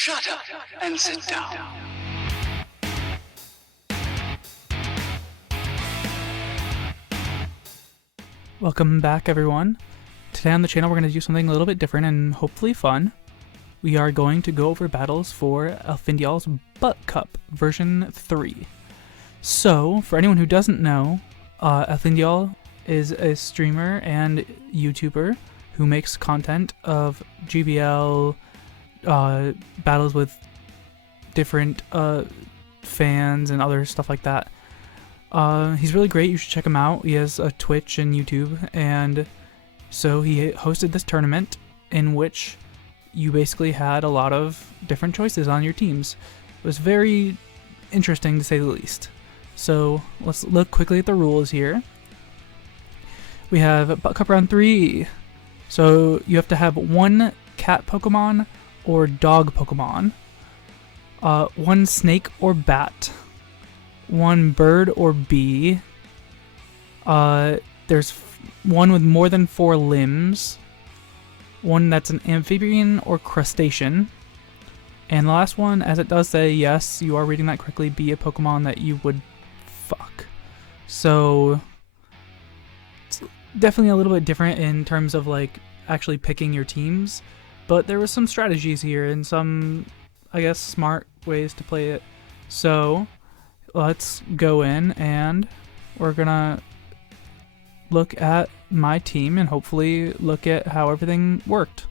Shut up and sit down. Welcome back, everyone. Today on the channel we're going to do something a little bit different and hopefully fun. We are going to go over battles for Alfindeol's Butt Cup version 3. So, for anyone who doesn't know, Alfindeol is a streamer and YouTuber who makes content of GBL, battles with different fans and other stuff like that. He's really great. You should check him out. He has a Twitch and YouTube, and so he hosted this tournament in which you basically had a lot of different choices on your teams. It was very interesting to say the least. So let's look quickly at the rules here. We have Butt Cup round 3. So you have to have one cat Pokemon or dog Pokemon, one snake or bat, one bird or bee, there's one with more than 4 limbs, one that's an amphibian or crustacean, and the last one, as it does say, yes, you are reading that correctly, be a Pokemon that you would fuck. So it's definitely a little bit different in terms of like actually picking your teams, but there was some strategies here and some, I guess, smart ways to play it. So let's go in and we're gonna look at my team and hopefully look at how everything worked.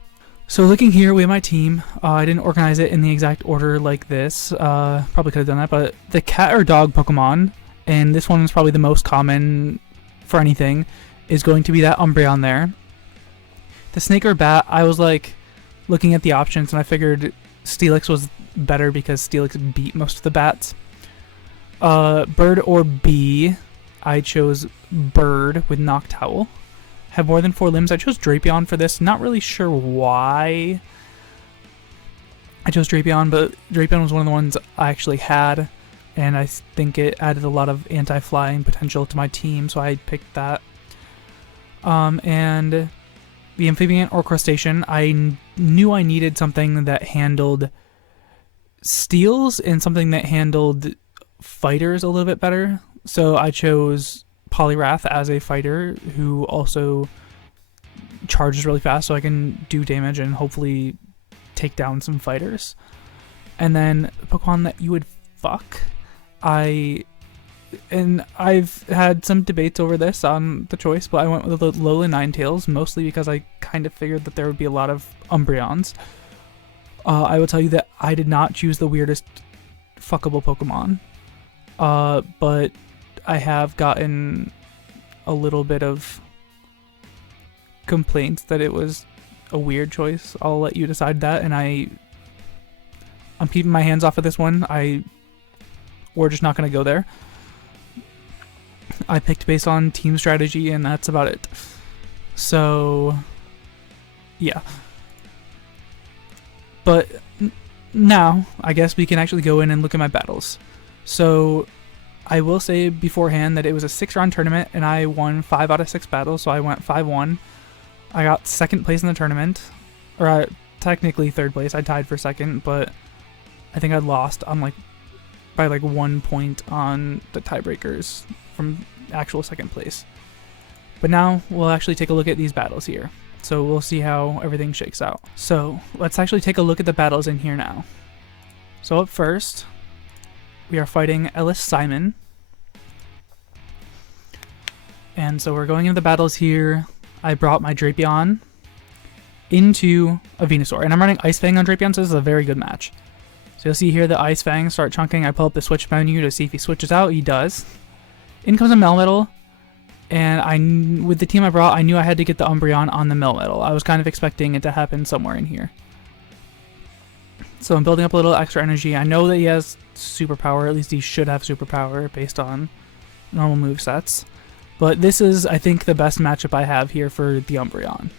So looking here, we have my team. I didn't organize it in the exact order like this. Probably could have done that, but the cat or dog Pokemon, and this one is probably the most common for anything, is going to be that Umbreon there. The snake or bat, I was like looking at the options and I figured Steelix was better because Steelix beat most of the bats. Bird or bee, I chose bird with Noctowl. Have more than 4 limbs, I chose Drapion for this. Not really sure why I chose Drapion, but Drapion was one of the ones I actually had, and I think it added a lot of anti-flying potential to my team, so I picked that. And the amphibian or crustacean, I knew I needed something that handled steals and something that handled fighters a little bit better, so I chose Poliwrath as a fighter who also charges really fast, so I can do damage and hopefully take down some fighters. And then Pokemon that you would fuck, I've had some debates over this on the choice, but I went with the Alolan Ninetales, mostly because I kind of figured that there would be a lot of Umbreons. I will tell you that I did not choose the weirdest fuckable Pokemon. But I have gotten a little bit of complaints that it was a weird choice. I'll let you decide that, and I'm keeping my hands off of this one. We're just not going to go there. I picked based on team strategy, and that's about it. So, yeah. But now, I guess we can actually go in and look at my battles. So, I will say beforehand that it was a 6-round tournament, and I won 5 out of 6 battles, so I went 5-1. I got 2nd place in the tournament, or technically 3rd place. I tied for 2nd, but I think I lost on by 1 point on the tiebreakers from actual 2nd place. But now we'll actually take a look at these battles here, so we'll see how everything shakes out. So let's actually take a look at the battles in here now. So up first, we are fighting Ellis Simon. And so we're going into the battles here. I brought my Drapion into a Venusaur. And I'm running Ice Fang on Drapion, so this is a very good match. So you'll see here the Ice Fang start chunking. I pull up the switch menu to see if he switches out. He does. In comes a Melmetal. And with the team I brought, I knew I had to get the Umbreon on the Melmetal. I was kind of expecting it to happen somewhere in here. So I'm building up a little extra energy. I know that he has superpower, at least he should have superpower based on normal movesets. But this is, I think, the best matchup I have here for the Umbreon.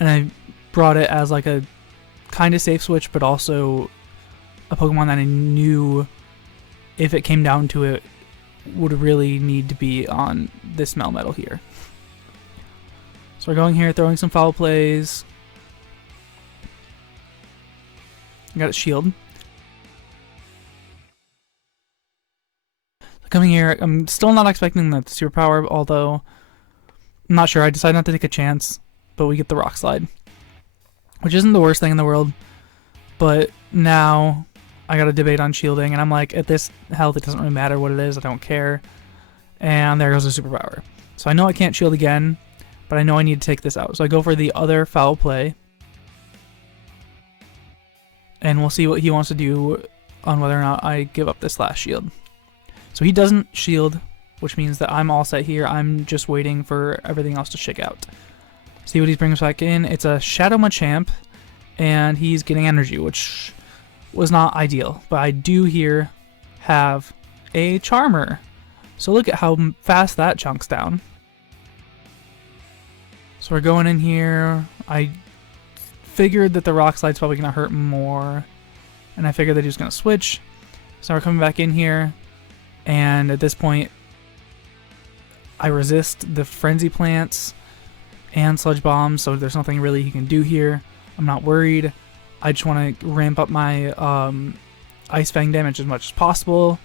And I brought it as like a kind of safe switch, but also a Pokemon that I knew, if it came down to it, would really need to be on this Melmetal here. So we're going here, throwing some foul plays. I got a shield. Coming here, I'm still not expecting the superpower, although I'm not sure. I decided not to take a chance, but we get the rock slide, which isn't the worst thing in the world. But now I got to debate on shielding, and I'm like, at this health, it doesn't really matter what it is. I don't care. And there goes the superpower. So I know I can't shield again, but I know I need to take this out. So I go for the other foul play, and we'll see what he wants to do on whether or not I give up this last shield. So he doesn't shield, which means that I'm all set here. I'm just waiting for everything else to shake out. See what he brings back in. It's a Shadow Machamp, and he's getting energy, which was not ideal. But I do here have a Charmer. So look at how fast that chunks down. So we're going in here. I figured that the Rock Slide's probably going to hurt more, and I figured that he was going to switch. So we're coming back in here. And at this point, I resist the Frenzy Plants and Sludge Bombs, so there's nothing really he can do here. I'm not worried. I just want to ramp up my Ice Fang damage as much as possible,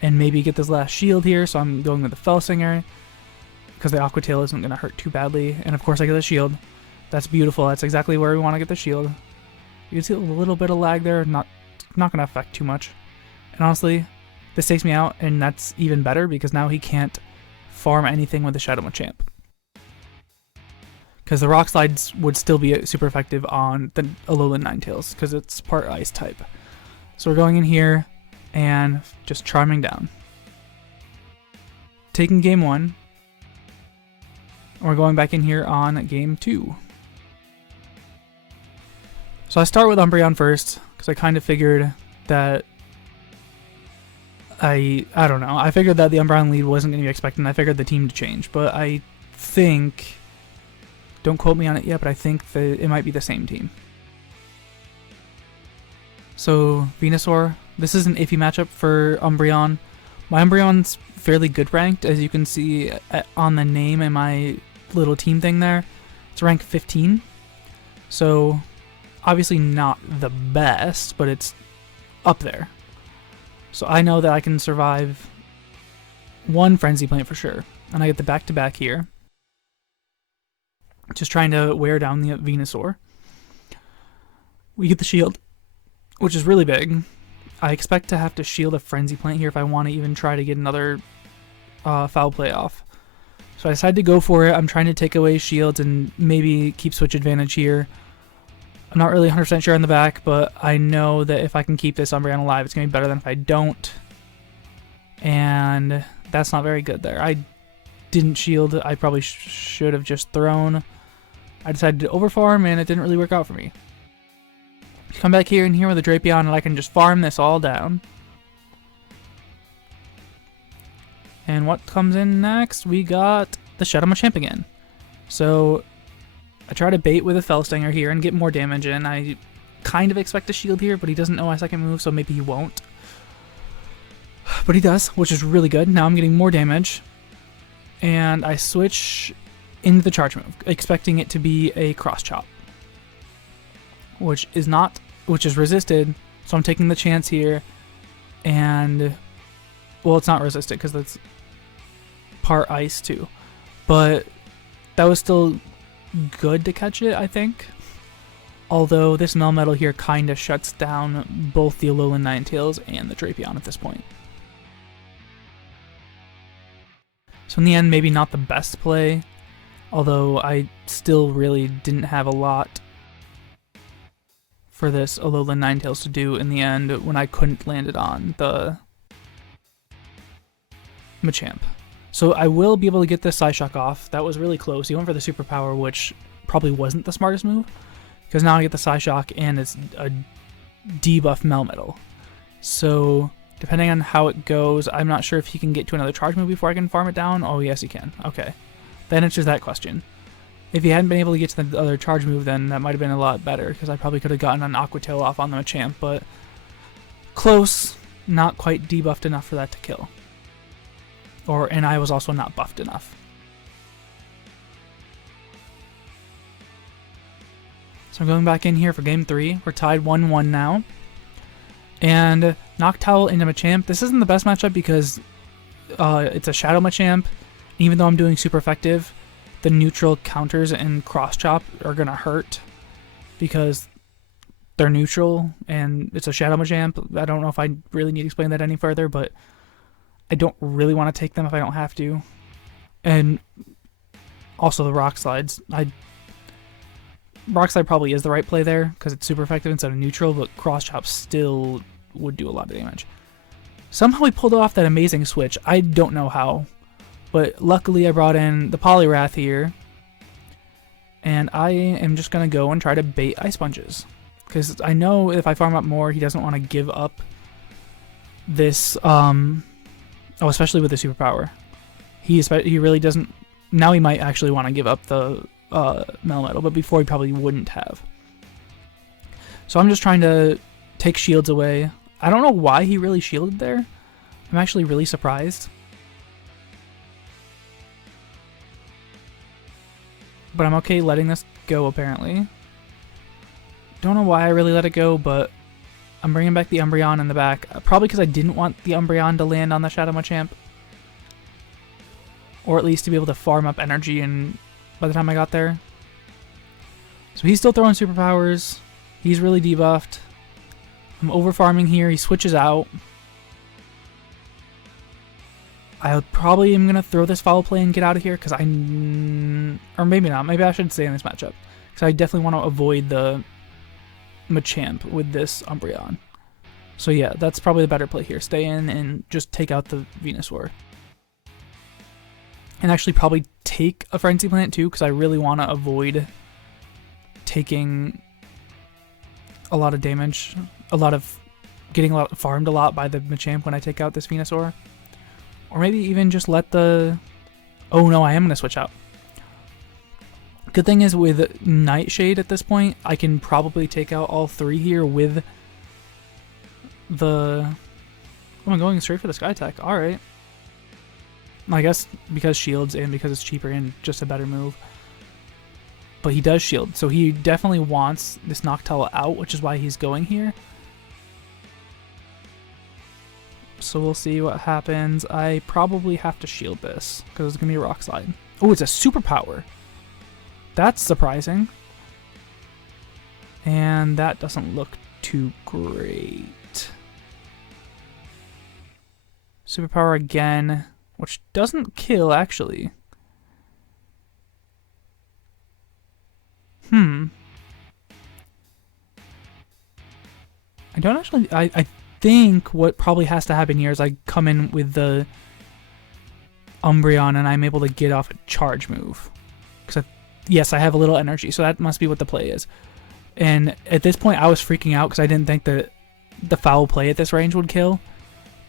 and maybe get this last shield here, so I'm going with the Felsinger, because the Aqua Tail isn't going to hurt too badly. And of course I get the shield. That's beautiful. That's exactly where we want to get the shield. You can see a little bit of lag there, not going to affect too much. And honestly, this takes me out, and that's even better because now he can't farm anything with the Shadow Machamp. Because the Rock Slides would still be super effective on the Alolan Ninetales because it's part Ice type. So we're going in here and just charming down. Taking game 1. And we're going back in here on game 2. So I start with Umbreon first because I kind of figured that I don't know. I figured that the Umbreon lead wasn't going to be expected, and I figured the team to change. But I think, don't quote me on it yet, but I think that it might be the same team. So Venusaur, this is an iffy matchup for Umbreon. My Umbreon's fairly good ranked, as you can see on the name and my little team thing there. It's rank 15. So obviously not the best, but it's up there. So I know that I can survive one Frenzy Plant for sure. And I get the back-to-back here. Just trying to wear down the Venusaur. We get the shield, which is really big. I expect to have to shield a Frenzy Plant here if I want to even try to get another foul play off. So I decided to go for it. I'm trying to take away shields and maybe keep switch advantage here. I'm not really 100% sure on the back, but I know that if I can keep this Umbreon alive, it's going to be better than if I don't. And that's not very good there. I didn't shield. I probably should have just thrown. I decided to overfarm, and it didn't really work out for me. Come back here and here with a Drapion, and I can just farm this all down. And what comes in next? We got the Shadow Machamp again. So I try to bait with a Felstinger here and get more damage in. I kind of expect a shield here, but he doesn't know my second move, so maybe he won't. But he does, which is really good. Now I'm getting more damage. And I switch into the charge move, expecting it to be a Cross Chop. Which is resisted, so I'm taking the chance here. And, well, it's not resisted because that's part Ice too. But that was still good to catch it, I think. Although this Melmetal here kind of shuts down both the Alolan Ninetales and the Drapion at this point. So in the end, maybe not the best play, although I still really didn't have a lot for this Alolan Ninetales to do in the end when I couldn't land it on the Machamp. So I will be able to get this Psyshock off. That was really close. He went for the Superpower, which probably wasn't the smartest move, because now I get the Psyshock and it's a debuff Melmetal. So depending on how it goes, I'm not sure if he can get to another charge move before I can farm it down. Oh, yes, he can. Okay. That answers that question. If he hadn't been able to get to the other charge move, then that might have been a lot better, because I probably could have gotten an Aqua Tail off on the Machamp, but close. Not quite debuffed enough for that to kill. And I was also not buffed enough. So I'm going back in here for game 3. We're tied 1-1 now. And Noctowl into Machamp. This isn't the best matchup because it's a Shadow Machamp. Even though I'm doing super effective, the neutral counters and cross chop are gonna hurt because they're neutral and it's a Shadow Machamp. I don't know if I really need to explain that any further, but I don't really want to take them if I don't have to. And also the Rock Slides. Rock Slide probably is the right play there because it's super effective instead of neutral, but cross chop still would do a lot of damage. Somehow we pulled off that amazing switch. I don't know how. But luckily I brought in the Poliwrath here. And I am just going to go and try to bait Ice Punches. Because I know if I farm up more, he doesn't want to give up this, especially with the superpower. He really doesn't, now he might actually want to give up the Melmetal, but before he probably wouldn't have. So I'm just trying to take shields away. I don't know why he really shielded there. I'm actually really surprised. But I'm okay letting this go, apparently. Don't know why I really let it go, but I'm bringing back the Umbreon in the back. Probably because I didn't want the Umbreon to land on the Shadow Machamp. Or at least to be able to farm up energy and by the time I got there. So he's still throwing superpowers. He's really debuffed. I'm over farming here. He switches out. I probably am going to throw this foul play and get out of here because or maybe not. Maybe I should stay in this matchup because I definitely want to avoid the Machamp with this Umbreon. So yeah, that's probably the better play here. Stay in and just take out the Venusaur. And actually probably take a Frenzy Plant too because I really want to avoid taking a lot of damage, getting farmed a lot by the Machamp when I take out this Venusaur. Or maybe even just let the... Oh no, I am going to switch out. Good thing is with Nightshade at this point, I can probably take out all three here with the... Oh, I'm going straight for the Sky Tech. Alright. I guess because shields and because it's cheaper and just a better move. But he does shield, so he definitely wants this Noctowl out, which is why he's going here. So we'll see what happens. I probably have to shield this because it's going to be a Rock Slide. Oh, it's a superpower. That's surprising. And that doesn't look too great. Superpower again, which doesn't kill actually. I don't actually... I think what probably has to happen here is I come in with the Umbreon and I'm able to get off a charge move. Because yes, I have a little energy, so that must be what the play is. And at this point I was freaking out because I didn't think that the foul play at this range would kill.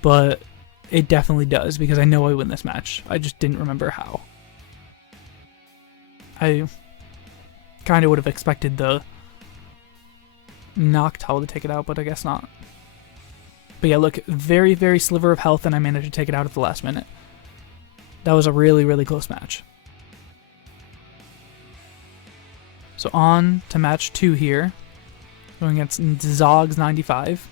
But it definitely does because I know I win this match. I just didn't remember how. I kind of would have expected the Noctowl to take it out, but I guess not. But yeah, look, very, very sliver of health, and I managed to take it out at the last minute. That was a really, really close match. So on to match 2 here. Going against Zog's 95.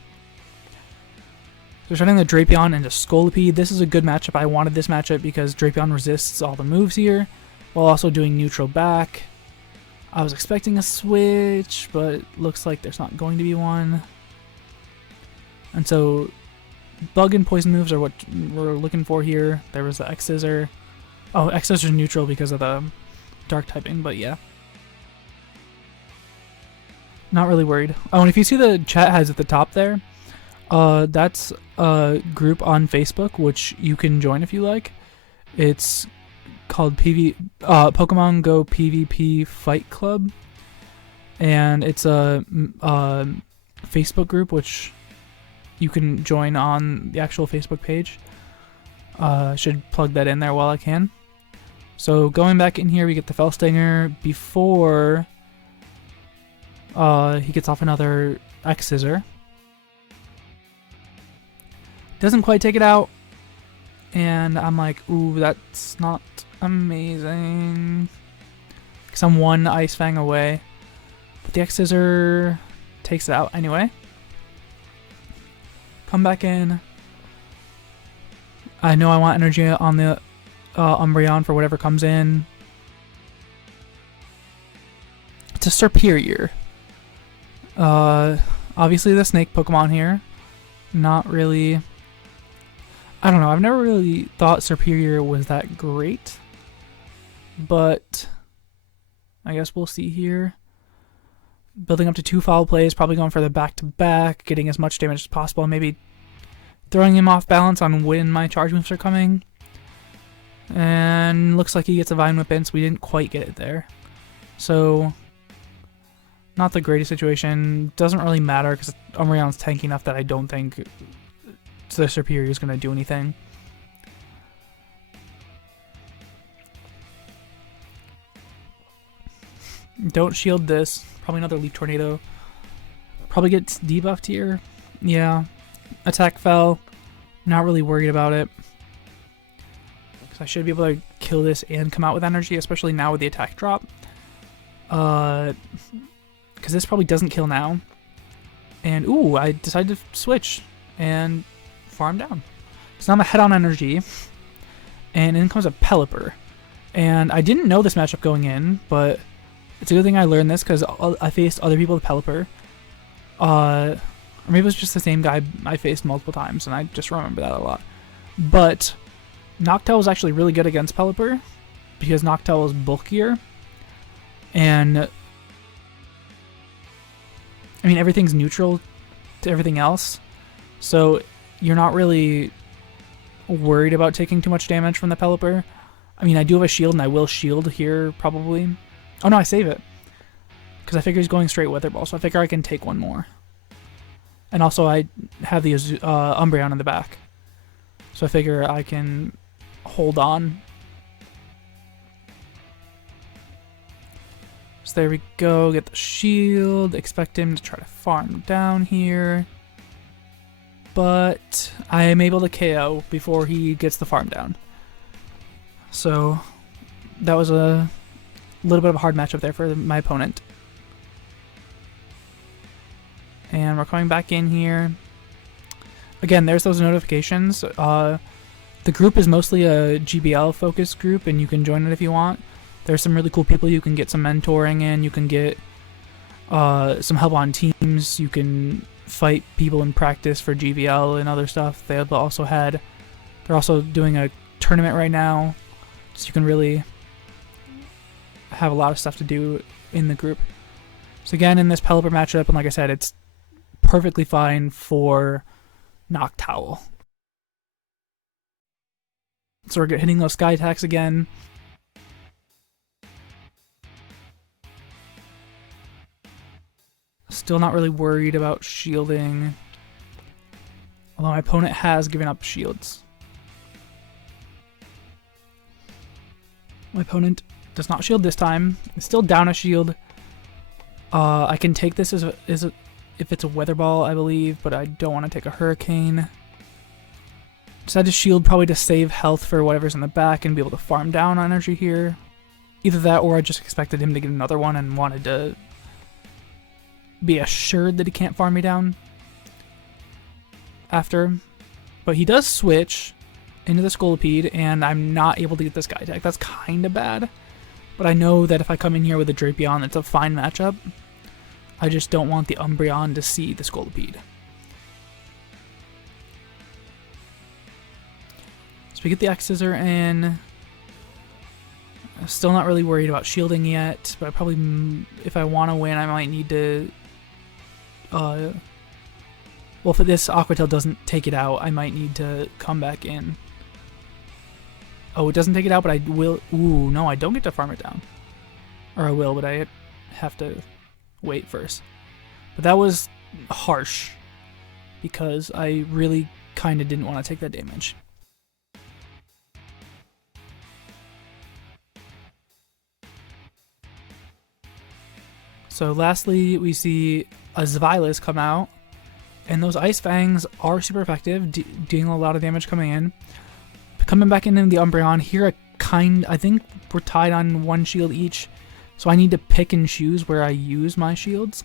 So starting the Drapion into Scolipede. This is a good matchup. I wanted this matchup because Drapion resists all the moves here, while also doing neutral back. I was expecting a switch, but it looks like there's not going to be one. And so Bug and Poison moves are what we're looking for here. There was the X-Scissor. Oh, X-Scissor neutral because of the dark typing, but yeah. Not really worried. Oh, and if you see the chat has at the top there, that's a group on Facebook, which you can join if you like. It's called Pokemon Go PvP Fight Club. And it's a Facebook group, which you can join on the actual Facebook page. Should plug that in there while I can. So going back in here, we get the Felstinger before he gets off another X-Scissor. Doesn't quite take it out. And I'm like, ooh, that's not amazing. Because I'm one Ice Fang away. But the X-Scissor takes it out anyway. Come back in. I know I want energy on the Umbreon for whatever comes in. It's a Serperior. Obviously the snake Pokemon here. Not really... I don't know, I've never really thought Serperior was that great. But I guess we'll see here. Building up to 2 foul plays, probably going for the back-to-back, getting as much damage as possible, maybe throwing him off balance on when my charge moves are coming. And looks like he gets a Vine Whip in, so we didn't quite get it there. So, not the greatest situation. Doesn't really matter because Umbreon's tanky enough that I don't think the Serperior is going to do anything. Don't shield this. Probably another Leaf Tornado. Probably gets debuffed here. Yeah. Attack fell. Not really worried about it. Because I should be able to kill this and come out with energy, especially now with the attack drop. Because this probably doesn't kill now. And, ooh, I decided to switch and farm down. So now I'm ahead on energy. And in comes a Pelipper. And I didn't know this matchup going in, but... it's a good thing I learned this because I faced other people with Pelipper. Or maybe it was just the same guy I faced multiple times, and I just remember that a lot. But Noctowl was actually really good against Pelipper because Noctowl is bulkier. And I mean, everything's neutral to everything else. So you're not really worried about taking too much damage from the Pelipper. I mean, I do have a shield, and I will shield here probably. Oh no, I save it. Because I figure he's going straight Weather Ball, so I figure I can take one more. And also I have the Umbreon in the back. So I figure I can hold on. So there we go, get the shield. Expect him to try to farm down here. But I am able to KO before he gets the farm down. So that was a little bit of a hard matchup there for my opponent. And we're coming back in here. Again, there's those notifications. The group is mostly a GBL focused group, and you can join it if you want. There's some really cool people you can get some mentoring in. You can get some help on teams. You can fight people in practice for GBL and other stuff. They're also doing a tournament right now, so you can really have a lot of stuff to do in the group. So again, in this Pelipper matchup, and like I said, it's perfectly fine for Noctowl. So we're hitting those sky attacks again. Still not really worried about shielding. Although my opponent has given up shields. My opponent does not shield this time. It's still down a shield. I can take this if it's a Weather Ball, I believe, but I don't want to take a Hurricane. Decided to shield probably to save health for whatever's in the back and be able to farm down energy here. Either that or I just expected him to get another one and wanted to be assured that he can't farm me down after. But he does switch into the Scolipede, and I'm not able to get the Sky Attack. That's kind of bad. But I know that if I come in here with a Drapion, it's a fine matchup. I just don't want the Umbreon to see the Scolipede. So we get the X-Scissor in. I'm still not really worried about shielding yet, but I probably, if I want to win, I might need to... well, if this Aqua Tail doesn't take it out, I might need to come back in. Oh, it doesn't take it out, but I will... Ooh, no, I don't get to farm it down. Or I will, but I have to wait first. But that was harsh, because I really kind of didn't want to take that damage. So lastly, we see a Xylis come out, and those Ice Fangs are super effective, dealing a lot of damage coming in. Coming back into the Umbreon, here I think we're tied on one shield each, so I need to pick and choose where I use my shields.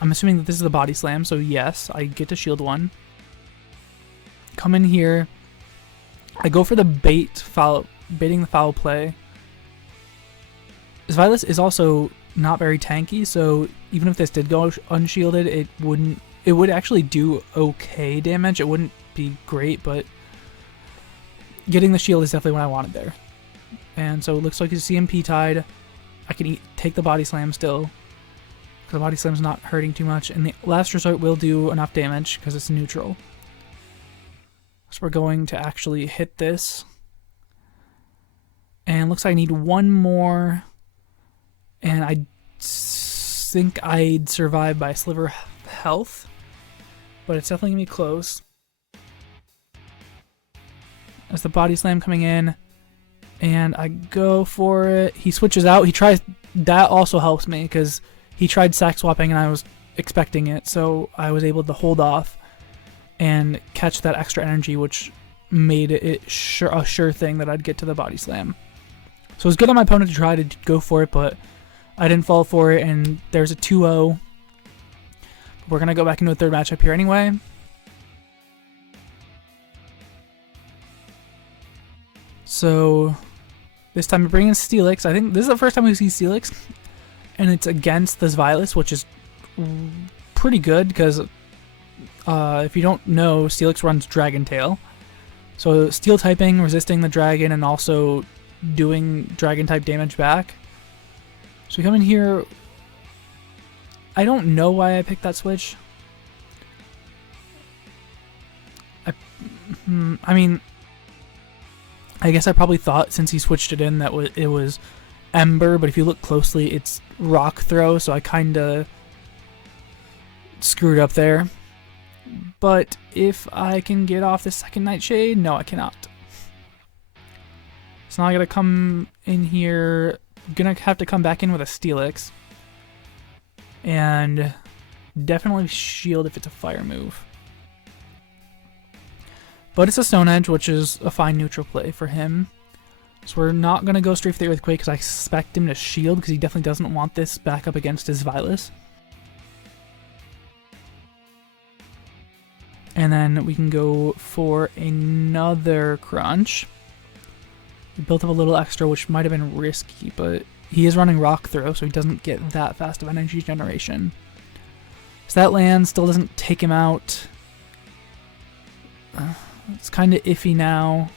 I'm assuming that this is the body slam, so yes, I get to shield one. Come in here. I go for the baiting the foul play. Xylis is also not very tanky, so even if this did go unshielded, it would actually do okay damage. It wouldn't be great, but getting the shield is definitely what I wanted there. And so it looks like he's CMP tied. I can take the body slam still. The body slam's not hurting too much, and the last resort will do enough damage because it's neutral. So we're going to actually hit this. And looks like I need one more. And I think I'd survive by a sliver of health. But it's definitely going to be close. As the body slam coming in. And I go for it. He switches out. He tries. That also helps me because he tried sack swapping and I was expecting it. So I was able to hold off and catch that extra energy, which made it a sure thing that I'd get to the body slam. So it was good on my opponent to try to go for it, but I didn't fall for it, and there's a 2-0. We're going to go back into a third matchup here anyway. So this time we bring in Steelix. I think this is the first time we see Steelix, and it's against the Xylis, which is pretty good because if you don't know, Steelix runs Dragon Tail. So steel typing, resisting the dragon, and also doing dragon type damage back. So we come in here. I don't know why I picked that switch. I mean, I guess I probably thought since he switched it in that it was Ember, but if you look closely, it's Rock Throw, so I kind of screwed up there. But if I can get off the second Nightshade, no, I cannot. So now I gotta come in here. I'm gonna have to come back in with a Steelix. And definitely shield if it's a fire move. But it's a Stone Edge, which is a fine neutral play for him. So we're not gonna go straight for the Earthquake because I expect him to shield because he definitely doesn't want this back up against his Xylis. And then we can go for another crunch. We built up a little extra, which might have been risky, but he is running Rock Throw, so he doesn't get that fast of energy generation. So that land still doesn't take him out. It's kind of iffy now.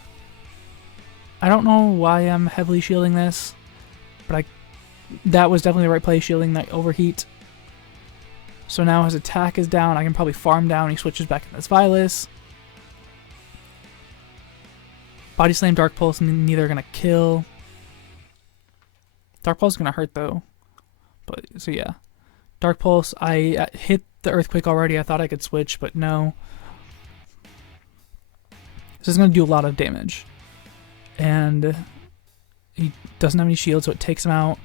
I don't know why I'm heavily shielding this, but that was definitely the right play, shielding that overheat. So now his attack is down. I can probably farm down. He switches back into Xylis. Body Slam, Dark Pulse, neither are going to kill. Dark Pulse is going to hurt though. But so yeah. Dark Pulse, I hit the Earthquake already. I thought I could switch, but no. This is going to do a lot of damage. And he doesn't have any shield, so it takes him out.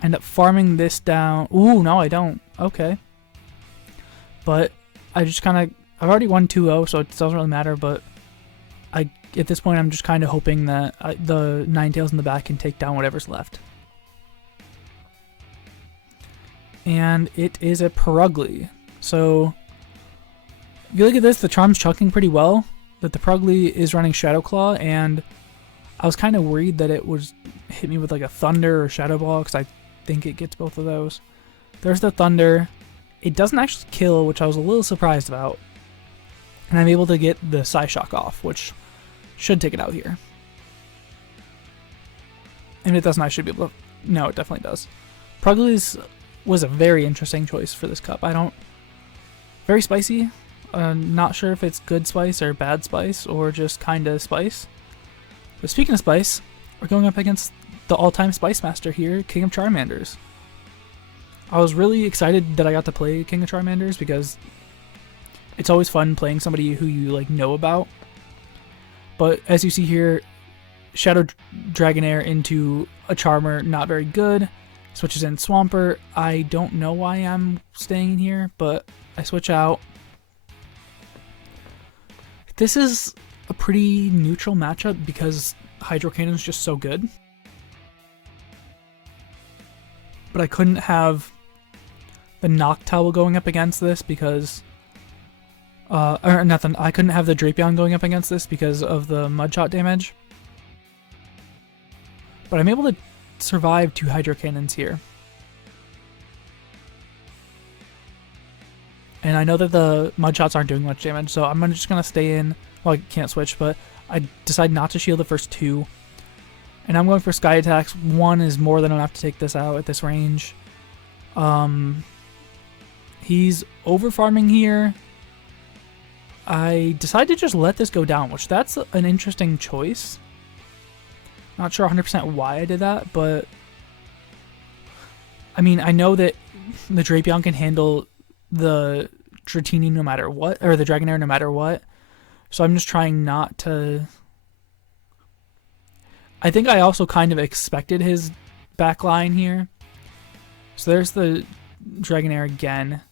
I end up farming this down. Ooh, no, I don't. Okay. But I just kind of... I've already won 2-0, so it doesn't really matter, but at this point I'm just kind of hoping that the Ninetales in the back can take down whatever's left. And it is a Purugly. So, if you look at this, the Charm's chucking pretty well. That the Purugly is running Shadow Claw, and I was kind of worried that it would hit me with like a Thunder or Shadow Ball, because I think it gets both of those. There's the Thunder. It doesn't actually kill, which I was a little surprised about. And I'm able to get the Psyshock off, which should take it out here. And if it doesn't, I should be able to... No, it definitely does. Purugly's was a very interesting choice for this cup. Very spicy. Not sure if it's good spice or bad spice or just kinda spice. But speaking of spice, we're going up against the all-time Spice Master here, King of Charmanders. I was really excited that I got to play King of Charmanders because it's always fun playing somebody who you like know about. But as you see here, Shadow Dragonair into a Charmer, not very good. Switches in Swampert. I don't know why I'm staying in here, but I switch out. This is a pretty neutral matchup because Hydro Cannon is just so good. But I couldn't have the Noctowl going up against this because or nothing. I couldn't have the Drapion going up against this because of the Mudshot damage. But I'm able to survive 2 Hydro Cannons here. And I know that the Mudshots aren't doing much damage, so I'm just going to stay in. Well, I can't switch, but I decide not to shield the first 2. And I'm going for Sky Attacks. 1 is more than enough to take this out at this range. He's over farming here. I decide to just let this go down, which that's an interesting choice. Not sure 100% why I did that, but I mean, I know that the Drapion can handle the Dratini no matter what, or the Dragonair no matter what. So I'm just trying not to... I think I also kind of expected his backline here. So there's the Dragonair again,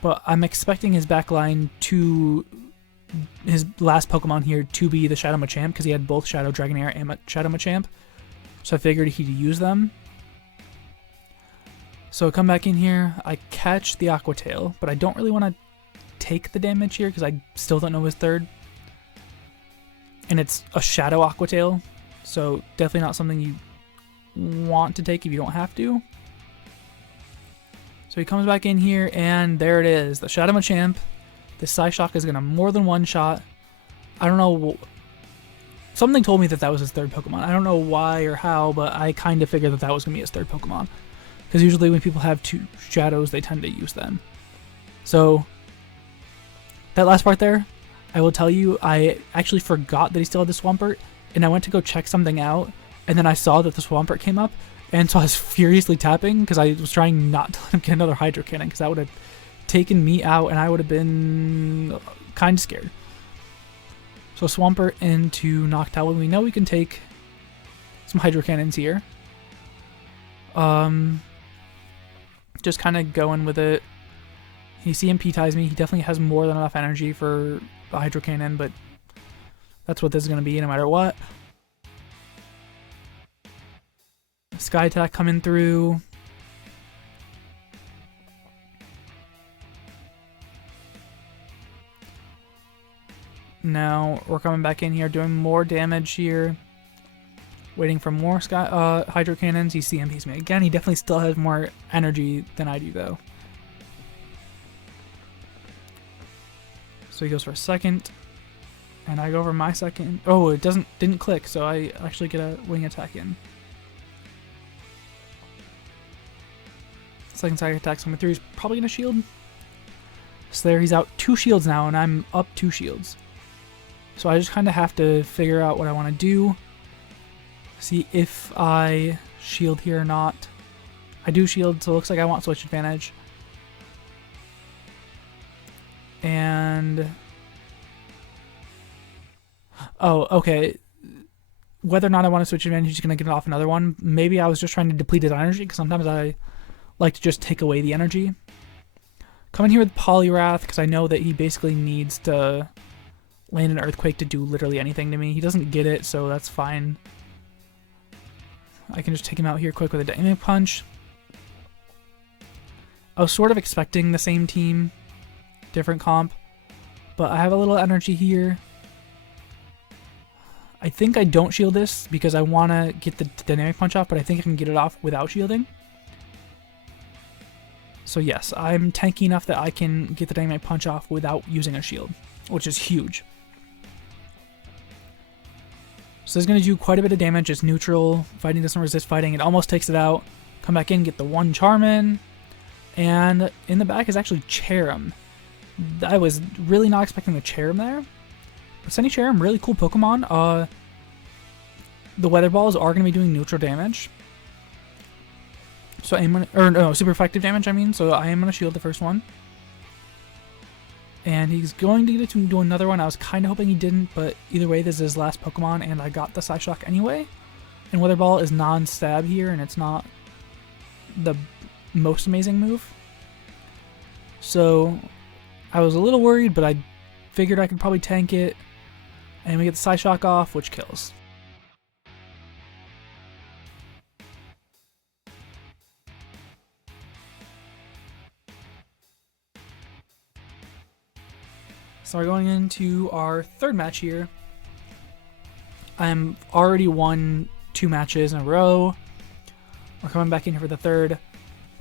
but I'm expecting his backline to... his last Pokemon here to be the Shadow Machamp, because he had both Shadow Dragonair and Shadow Machamp. So I figured he'd use them. So I come back in here, I catch the Aqua Tail, but I don't really want to take the damage here because I still don't know his third. And it's a Shadow Aqua Tail, so definitely not something you want to take if you don't have to. So he comes back in here, and there it is, the Shadow Machamp. The Psyshock is going to more than one shot. I don't know. Something told me that that was his third Pokemon. I don't know why or how, but I kind of figured that that was going to be his third Pokemon. Because usually when people have 2 Shadows, they tend to use them. So, that last part there, I will tell you, I actually forgot that he still had the Swampert, and I went to go check something out, and then I saw that the Swampert came up, and so I was furiously tapping, because I was trying not to let him get another Hydro Cannon, because that would have taken me out, and I would have been kind of scared. So Swampert into Noctowl. We know we can take some Hydro Cannons here. Just kind of going with it. He CMP ties me. He definitely has more than enough energy for the Hydro Cannon, but that's what this is going to be no matter what. Sky Attack coming through. Now we're coming back in here, doing more damage here. Waiting for more Hydro Cannons. He CMPs me again. He definitely still has more energy than I do, though. So he goes for a second, and I go for my second. Oh, it didn't click, so I actually get a wing attack in. Second side attack coming through. He's probably gonna shield. So there, he's out 2 shields now, and I'm up 2 shields. So I just kind of have to figure out what I want to do. See if I shield here or not. I do shield, so it looks like I want switch advantage. And... oh, okay. Whether or not I want to switch advantage, he's going to get off another one. Maybe I was just trying to deplete his energy, because sometimes I like to just take away the energy. Coming here with Poliwrath, because I know that he basically needs to land an Earthquake to do literally anything to me. He doesn't get it, so that's fine. I can just take him out here quick with a Dynamic Punch. I was sort of expecting the same team, different comp, but I have a little energy here. I think I don't shield this because I want to get the Dynamic Punch off, but I think I can get it off without shielding. So yes, I'm tanky enough that I can get the Dynamic Punch off without using a shield, which is huge. So this is going to do quite a bit of damage. It's neutral. Fighting doesn't resist fighting. It almost takes it out. Come back in, get the 1 Charmin. And in the back is actually Cherrim. I was really not expecting the Cherrim there. But Sunny Cherrim, really cool Pokemon. The Weather Balls are going to be doing neutral damage. So I am going to... or no, super effective damage, I mean. So I am going to shield the first one. And he's going to get it to do another one. I was kind of hoping he didn't, but either way, this is his last Pokemon, and I got the Psyshock anyway. And Weather Ball is non-stab here, and it's not the most amazing move. So I was a little worried, but I figured I could probably tank it. And we get the Psyshock off, which kills. So we're going into our third match here. I'm already won 2 matches in a row. We're coming back in here for the third.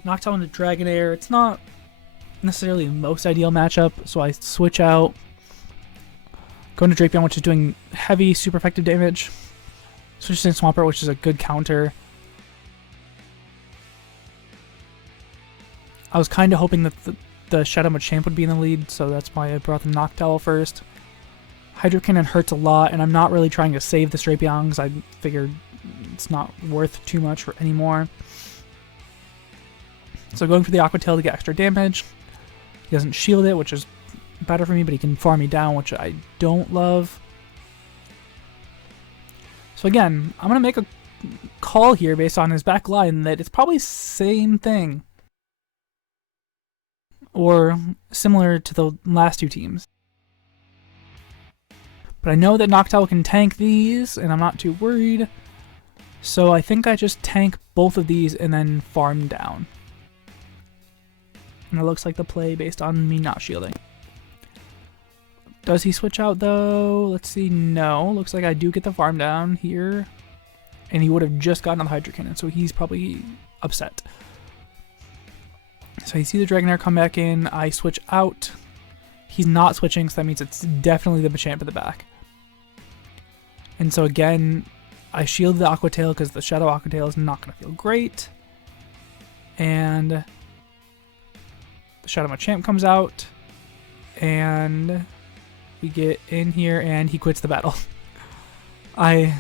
Noctowl into Dragonair. It's not necessarily the most ideal matchup, so I switch out. Go into Drapion, which is doing heavy, super effective damage. Switch to Swampert, which is a good counter. I was kind of hoping that the Shadow Machamp would be in the lead, so that's why I brought the Noctowl first. Hydro Cannon hurts a lot, and I'm not really trying to save this Drapion because I figured it's not worth too much anymore. So going for the Aqua Tail to get extra damage. He doesn't shield it, which is better for me, but he can farm me down, which I don't love. So again, I'm going to make a call here based on his back line that it's probably same thing. Or similar to the last 2 teams. But I know that Noctowl can tank these, and I'm not too worried. So I think I just tank both of these and then farm down. And it looks like the play based on me not shielding. Does he switch out though? Let's see. No. Looks like I do get the farm down here. And he would have just gotten on the Hydro Cannon, so he's probably upset. So you see the Dragonair come back in. I switch out. He's not switching, so that means it's definitely the Machamp at the back. And so again, I shield the Aqua Tail because the Shadow Aqua Tail is not going to feel great. And the Shadow Machamp comes out. And we get in here and he quits the battle. I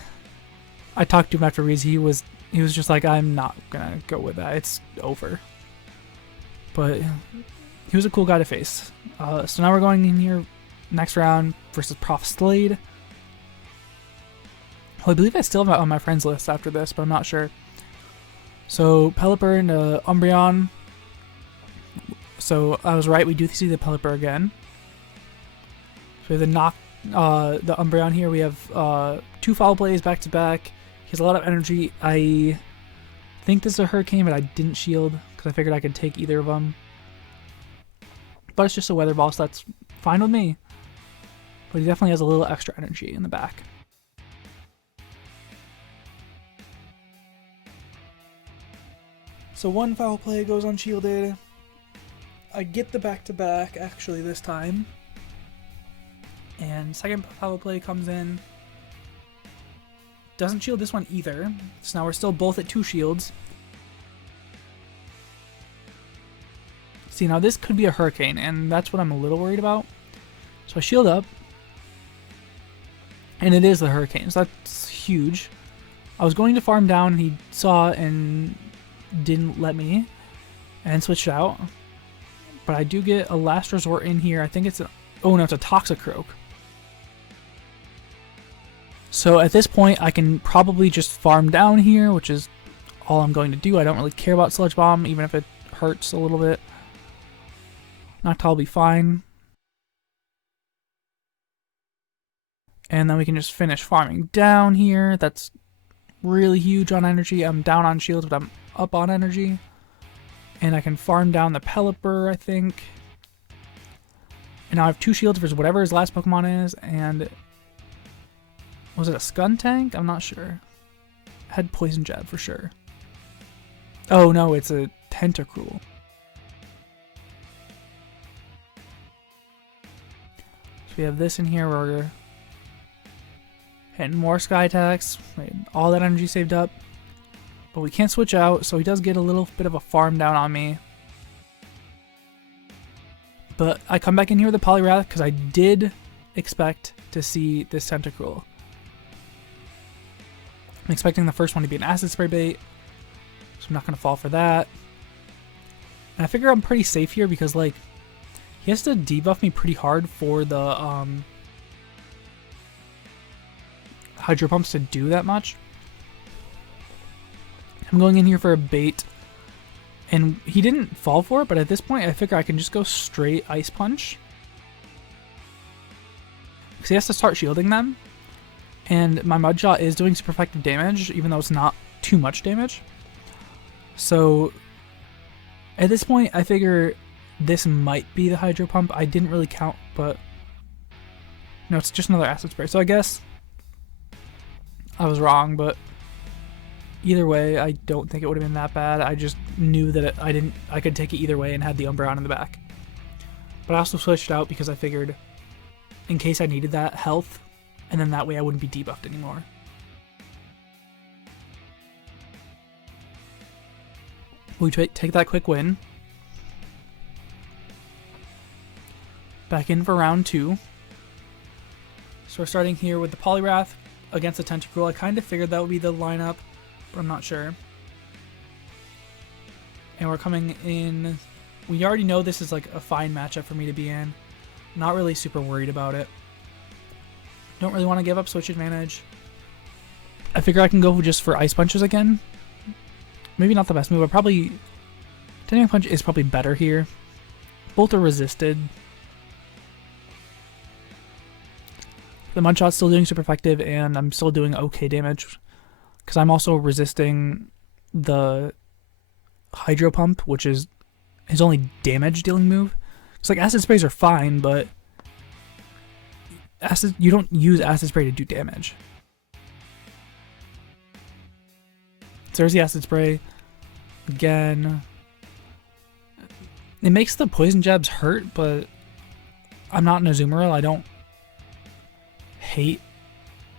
talked to him after he was just like, I'm not going to go with that. It's over. But he was a cool guy to face. So now we're going in here next round versus Prof. Slade. Well, I believe I still have it on my friends list after this, but I'm not sure. So Pelipper into Umbreon. So I was right, we do see the Pelipper again. So we have the Umbreon here. We have 2 foul plays back to back. He has a lot of energy. I think this is a Hurricane, but I didn't shield because I figured I could take either of them. But it's just a Weather Ball, so that's fine with me. But he definitely has a little extra energy in the back. So 1 foul play goes unshielded. I get the back-to-back actually this time. And second foul play comes in. Doesn't shield this one either. So now we're still both at 2 shields. See, now this could be a Hurricane, and that's what I'm a little worried about. So I shield up. And it is the Hurricane, so that's huge. I was going to farm down, and he saw it and didn't let me. And switched out. But I do get a Last Resort in here. I think it's a... Oh no, it's a Toxicroak. So at this point, I can probably just farm down here, which is all I'm going to do. I don't really care about Sludge Bomb, even if it hurts a little bit. Noctowl will be fine. And then we can just finish farming down here. That's really huge on energy. I'm down on shields, but I'm up on energy. And I can farm down the Pelipper, I think. And now I have 2 shields versus whatever his last Pokemon is. And was it a Skuntank? I'm not sure. Had Poison Jab for sure. Oh no, it's a Tentacruel. So we have this in here where we're hitting more Sky Attacks. All that energy saved up. But we can't switch out, so he does get a little bit of a farm down on me. But I come back in here with a Poliwrath because I did expect to see this Tentacruel. I'm expecting the first one to be an Acid Spray bait, so I'm not going to fall for that. And I figure I'm pretty safe here because, like, he has to debuff me pretty hard for the Hydro Pumps to do that much. I'm going in here for a bait, and he didn't fall for it, but at this point I figure I can just go straight Ice Punch. Because he has to start shielding them, and my Mudshot is doing super effective damage, even though it's not too much damage. So at this point I figure this might be the Hydro Pump. I didn't really count, but No, it's just another acid spray. So I guess I was wrong, but either way, I don't think it would have been that bad. I just knew that I could take it either way and had the Umbreon in the back. But I also switched out because I figured in case I needed that health, and then that way I wouldn't be debuffed anymore. We take that quick win. Back in for round 2. So we're starting here with the Poliwrath against the Tentacruel. I kind of figured that would be the lineup, but I'm not sure. And we're coming in. We already know this is like a fine matchup for me to be in. Not really super worried about it. Don't really want to give up switch advantage. I figure I can go just for Ice Punches again. Maybe not the best move, but probably Dynamic Punch is probably better here. Both are resisted. The Mudshot's still doing super effective, and I'm still doing okay damage. Because I'm also resisting the Hydro Pump, which is his only damage dealing move. It's like Acid Sprays are fine, but you don't use Acid Spray to do damage. So there's the Acid Spray. Again, it makes the Poison Jabs hurt, but I'm not an Azumarill. I don't hate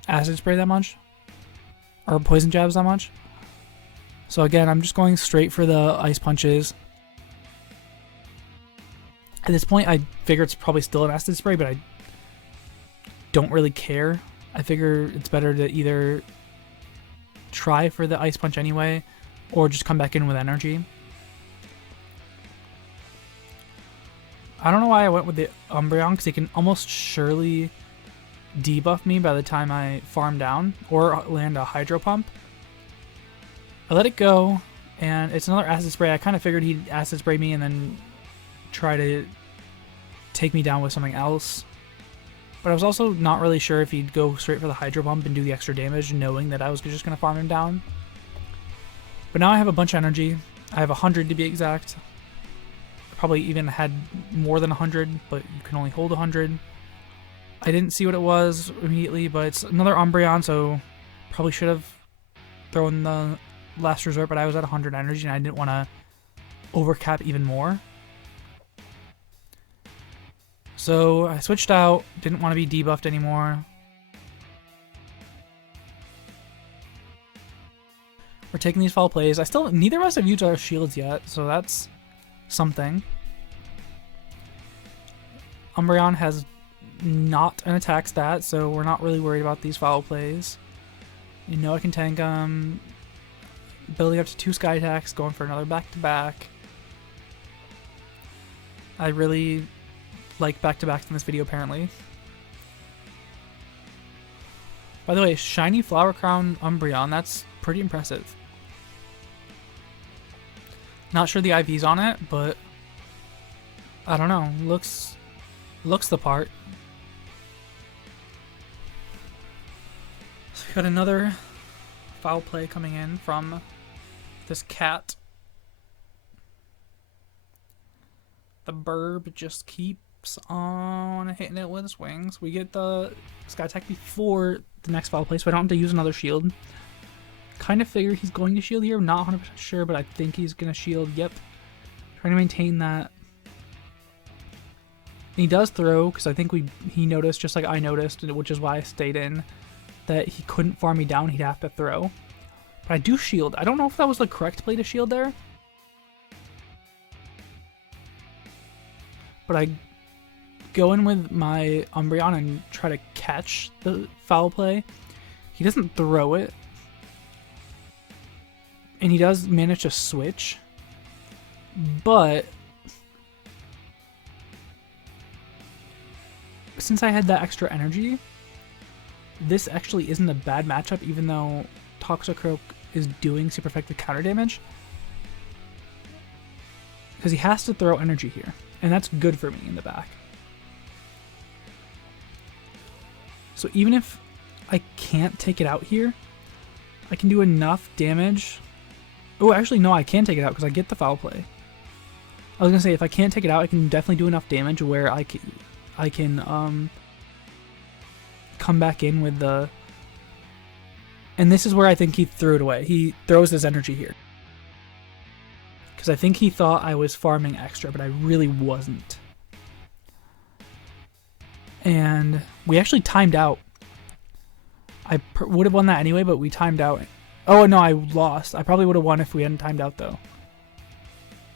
Acid Spray that much, or Poison Jabs that much. So again, I'm just going straight for the Ice Punches. At this point, I figure it's probably still an Acid Spray, but I don't really care. I figure it's better to either try for the Ice Punch anyway, or just come back in with energy. I don't know why I went with the Umbreon, because it can almost surely debuff me by the time I farm down, or land a Hydro Pump. I let it go, and it's another Acid Spray. I kind of figured he'd Acid Spray me and then try to take me down with something else. But I was also not really sure if he'd go straight for the Hydro Pump and do the extra damage, knowing that I was just going to farm him down. But now I have a bunch of energy. I have 100 to be exact. I probably even had more than 100, but you can only hold 100. I didn't see what it was immediately, but it's another Umbreon, so probably should have thrown the last resort, but I was at 100 energy and I didn't want to overcap even more. So I switched out, didn't want to be debuffed anymore. We're taking these foul plays. Neither of us have used our shields yet, so that's something. Umbreon has not an attack stat, so we're not really worried about these foul plays. You know I can tank them. Building up to 2 Sky Attacks, going for another back-to-back. I really like back-to-backs in this video, apparently. By the way, Shiny Flower Crown Umbreon, that's pretty impressive. Not sure the IV's on it, but I don't know. Looks the part. So we got another foul play coming in from this cat. The burb just keeps on hitting it with his wings. We get the Sky Attack before the next foul play, so I don't have to use another shield. Kind of figure he's going to shield here. I'm not 100% sure, but I think he's going to shield. Yep. Trying to maintain that. And he does throw, because I think he noticed, just like I noticed, which is why I stayed in, that he couldn't farm me down. He'd have to throw. But I do shield. I don't know if that was the correct play to shield there. But I go in with my Umbreon and try to catch the foul play. He doesn't throw it. And he does manage to switch. But since I had that extra energy, this actually isn't a bad matchup, even though Toxicroak is doing super effective counter damage. Because he has to throw energy here. And that's good for me in the back. So even if I can't take it out here, I can do enough damage. Oh, actually, no, I can take it out because I get the foul play. I was going to say, if I can't take it out, I can definitely do enough damage where I can come back in with the... And this is where I think he threw it away. He throws his energy here. Because I think he thought I was farming extra, but I really wasn't. And we actually timed out. I would have won that anyway, but we timed out. Oh, no, I lost. I probably would have won if we hadn't timed out, though.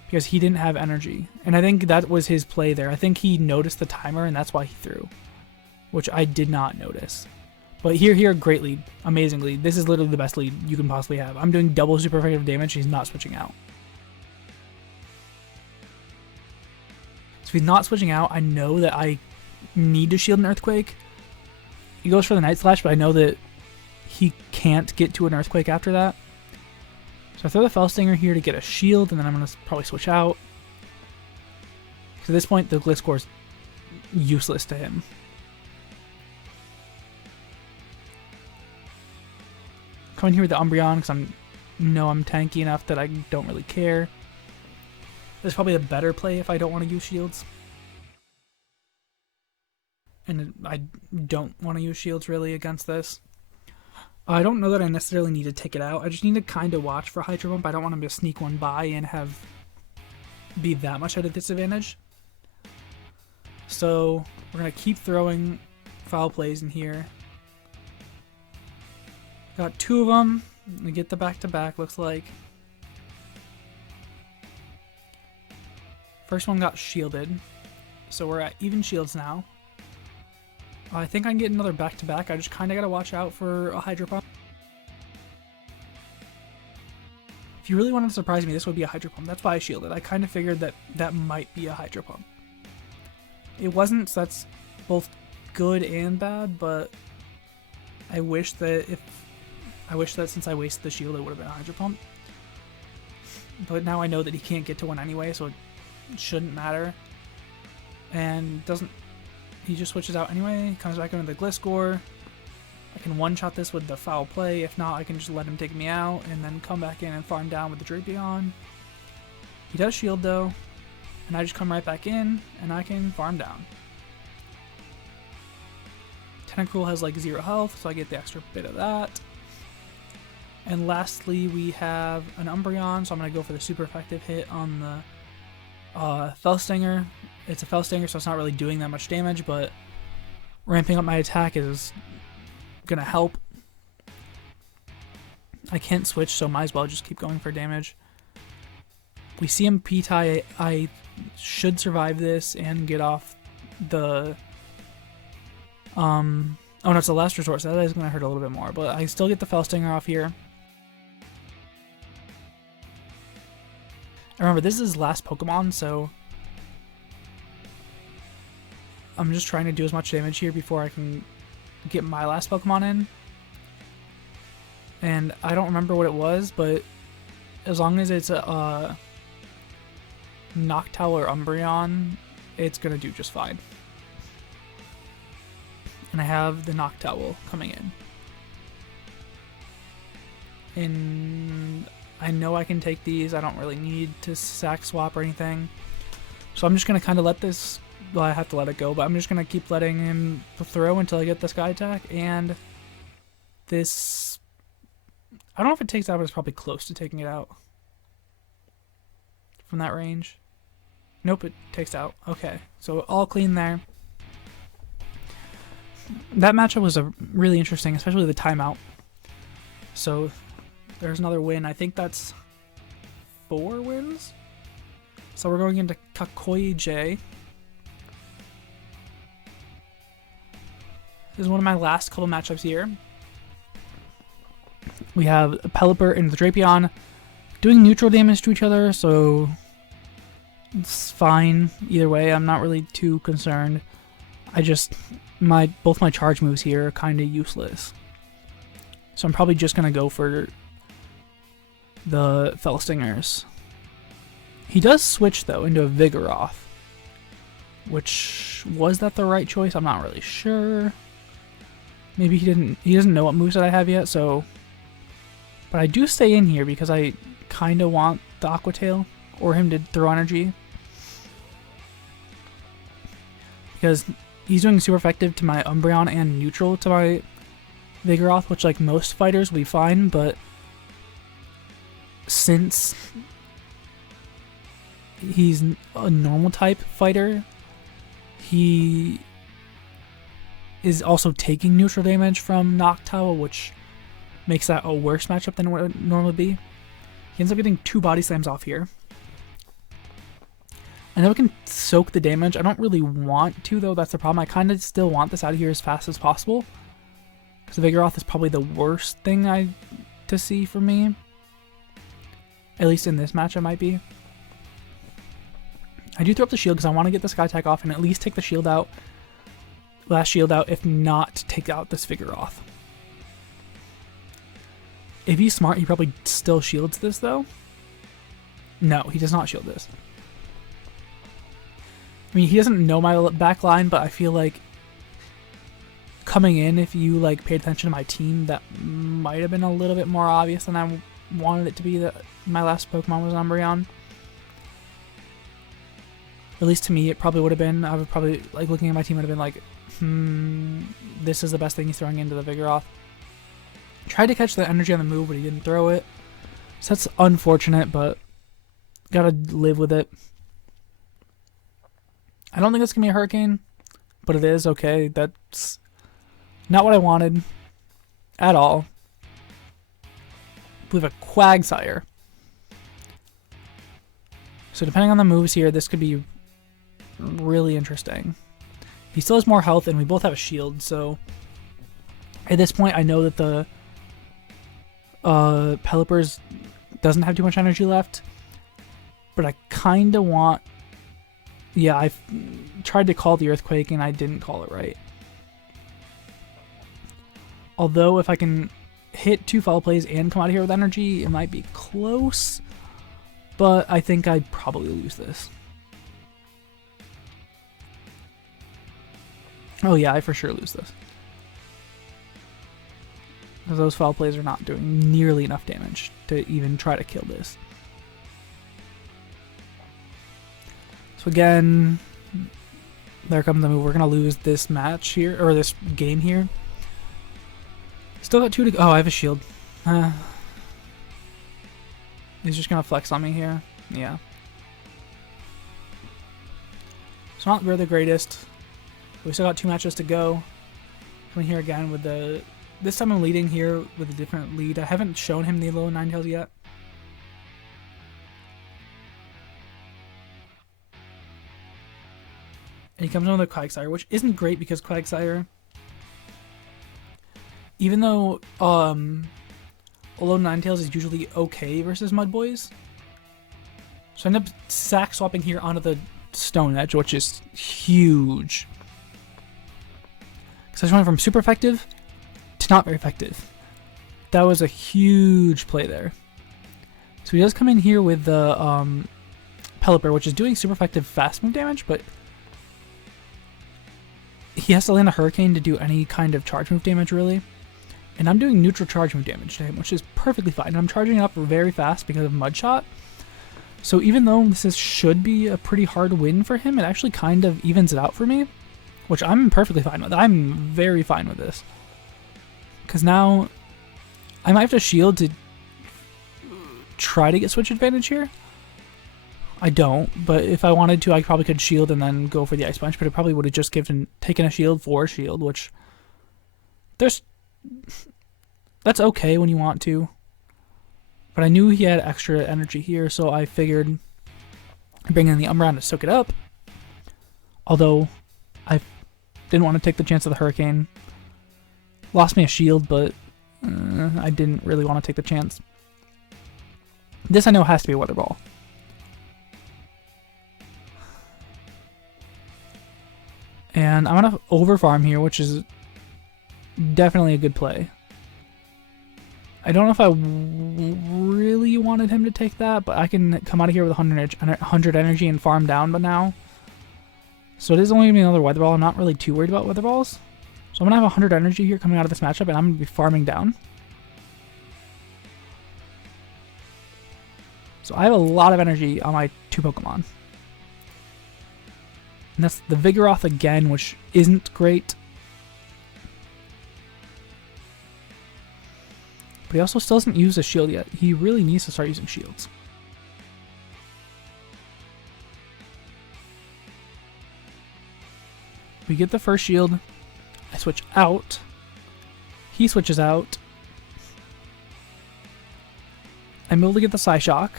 Because he didn't have energy. And I think that was his play there. I think he noticed the timer, and that's why he threw. Which I did not notice. But here, great lead. Amazingly. This is literally the best lead you can possibly have. I'm doing double super effective damage. He's not switching out. So if he's not switching out, I know that I need to shield an Earthquake. He goes for the Night Slash, but I know that he can't get to an Earthquake after that. So I throw the Fellstinger here to get a shield, and then I'm going to probably switch out. Because at this point, the Gliscor is useless to him. Come in here with the Umbreon, because I'm tanky enough that I don't really care. This is probably a better play if I don't want to use shields. And I don't want to use shields really against this. I don't know that I necessarily need to take it out. I just need to kind of watch for Hydro Pump. I don't want him to sneak one by and be that much at a disadvantage. So we're going to keep throwing foul plays in here. Got two of them. We get the back-to-back, looks like. First one got shielded. So we're at even shields now. I think I can get another back-to-back. I just kind of got to watch out for a Hydro Pump. If you really wanted to surprise me, this would be a Hydro Pump. That's why I shielded. I kind of figured that that might be a Hydro Pump. It wasn't, so that's both good and bad, but I wish that since I wasted the shield, it would have been a Hydro Pump. But now I know that he can't get to one anyway, so it shouldn't matter. And he just switches out anyway, comes back into the Gliscor. I can one-shot this with the foul play. If not, I can just let him take me out and then come back in and farm down with the Drapion. He does shield though, and I just come right back in and I can farm down. Tentacruel has like 0 health, so I get the extra bit of that. And lastly, we have an Umbreon, so I'm going to go for the super effective hit on the Fellstinger. It's a Fellstinger, so it's not really doing that much damage, but ramping up my attack is going to help. I can't switch, so might as well just keep going for damage. We see him P-tie. I should survive this and get off the... Oh no, it's the last resort, so that is going to hurt a little bit more, but I still get the Fellstinger off here. Remember, this is his last Pokemon, so I'm just trying to do as much damage here before I can get my last Pokemon in. And I don't remember what it was, but as long as it's a Noctowl or Umbreon, it's going to do just fine. And I have the Noctowl coming in. And I know I can take these. I don't really need to sack swap or anything. So I'm just going to kind of let this... Well, I have to let it go, but I'm just going to keep letting him throw until I get the Sky Attack. And this... I don't know if it takes out, but it's probably close to taking it out. From that range. Nope, it takes out. Okay, so all clean there. That matchup was really interesting, especially the timeout. So there's another win. I think that's 4 wins. So we're going into Kakoi J. This is one of my last couple matchups here. We have Pelipper and the Drapion doing neutral damage to each other, so it's fine either way. I'm not really too concerned. I just... both my charge moves here are kind of useless. So I'm probably just going to go for the Fellstingers. He does switch, though, into a Vigoroth. Which, was that the right choice? I'm not really sure. Maybe he doesn't know what moveset I have yet, so... But I do stay in here because I kind of want the Aqua Tail, or him to throw energy. Because He's doing super effective to my Umbreon and neutral to my Vigoroth, which like most fighters will be fine, but since he's a normal type fighter, he is also taking neutral damage from Noctowl, which makes that a worse matchup than it would normally be. He ends up getting 2 body slams off here. I know it can soak the damage. I don't really want to, though. That's the problem. I kind of still want this out of here as fast as possible, because the Vigoroth is probably the worst thing to see for me. At least in this match, it might be. I do throw up the shield because I want to get the Sky Attack off and at least take the shield out. Last shield out, if not, take out this Vigoroth. If he's smart, he probably still shields this, though. No, he does not shield this. I mean, he doesn't know my back line, but I feel like coming in, if you like paid attention to my team, that might have been a little bit more obvious than I wanted it to be that my last Pokemon was Umbreon. At least to me, it probably would have been. I would probably, like, looking at my team would have been like, this is the best thing he's throwing into the Vigoroth. Tried to catch the energy on the move, but he didn't throw it. So that's unfortunate, but gotta live with it. I don't think it's gonna be a Hurricane, but it is okay. That's not what I wanted at all. We have a Quagsire. So depending on the moves here, this could be really interesting. He still has more health, and we both have a shield, so at this point I know that the Pelipper's doesn't have too much energy left, but I kind of want... Yeah, I tried to call the Earthquake, and I didn't call it right. Although, if I can hit 2 Foul Plays and come out of here with energy, it might be close, but I think I'd probably lose this. Oh yeah, I for sure lose this. Because those Foul Plays are not doing nearly enough damage to even try to kill this. So again, there comes the move. We're going to lose this match here, or this game here. Still got 2 to go. Oh, I have a shield. He's just going to flex on me here. Yeah. It's not really the greatest. We still got 2 matches to go. Coming here again with the... This time I'm leading here with a different lead. I haven't shown him the low Ninetales yet. And he comes in with a Quagsire, which isn't great because Quagsire, even though Alolan Ninetales is usually okay versus Mudboys, so I end up sack swapping here onto the Stone Edge, which is huge. Because I just went from super effective to not very effective. That was a huge play there. So he does come in here with the Pelipper, which is doing super effective fast move damage, but he has to land a Hurricane to do any kind of charge move damage, really. And I'm doing neutral charge move damage to him, which is perfectly fine. And I'm charging up very fast because of Mud Shot. So even though this should be a pretty hard win for him, it actually kind of evens it out for me, which I'm perfectly fine with. I'm very fine with this. Because now I might have to shield to try to get switch advantage here. I don't, but if I wanted to, I probably could shield and then go for the Ice Punch, but it probably would have just taken a shield for a shield, which that's okay when you want to. But I knew he had extra energy here, so I figured bring in the Umbreon to soak it up. Although I didn't want to take the chance of the Hurricane. Lost me a shield, but I didn't really want to take the chance. This I know has to be a Weather Ball. And I'm going to overfarm here, which is definitely a good play. I don't know if I really wanted him to take that, but I can come out of here with 100 energy and farm down but now. So it is only going to be another Weather Ball. I'm not really too worried about Weather Balls. So I'm going to have 100 energy here coming out of this matchup, and I'm going to be farming down. So I have a lot of energy on my 2 Pokemon. And that's the Vigoroth again, which isn't great. But he also still doesn't use a shield yet. He really needs to start using shields. We get the first shield. I switch out. He switches out. I'm able to get the Psyshock,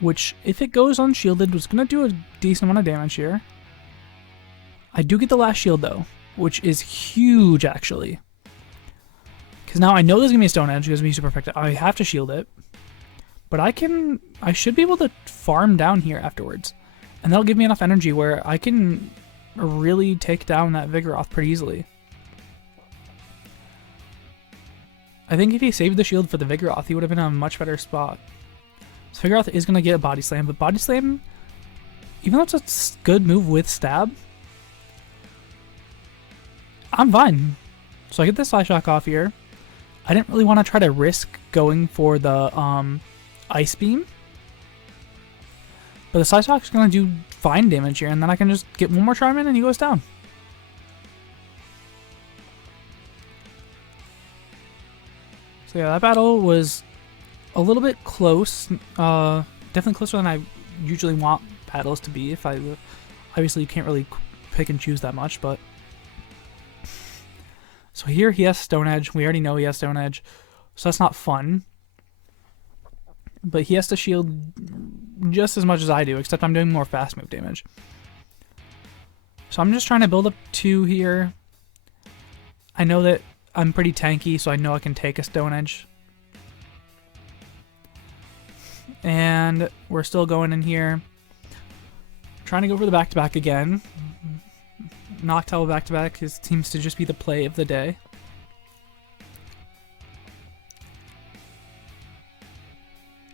which, if it goes unshielded, was going to do a decent amount of damage here. I do get the last shield, though, which is huge, actually. Because now I know there's going to be a Stone Edge because of me super effective. I have to shield it. But I should be able to farm down here afterwards. And that'll give me enough energy where I can really take down that Vigoroth pretty easily. I think if he saved the shield for the Vigoroth, he would have been in a much better spot. So Vigoroth is going to get a Body Slam, but Body Slam, even though it's a good move with Stab, I'm fine. So I get the Psyshock off here. I didn't really want to try to risk going for the Ice Beam. But the Psyshock's going to do fine damage here, and then I can just get one more Charm in and he goes down. So yeah, that battle was a little bit close. Definitely closer than I usually want battles to be. Obviously you can't really pick and choose that much, but... So here he has Stone Edge. We already know he has Stone Edge, so that's not fun. But he has to shield just as much as I do, except I'm doing more fast move damage. So I'm just trying to build up 2 here. I know that I'm pretty tanky, so I know I can take a Stone Edge. And we're still going in here. Trying to go for the back-to-back again. Noctowl back-to-back seems to just be the play of the day.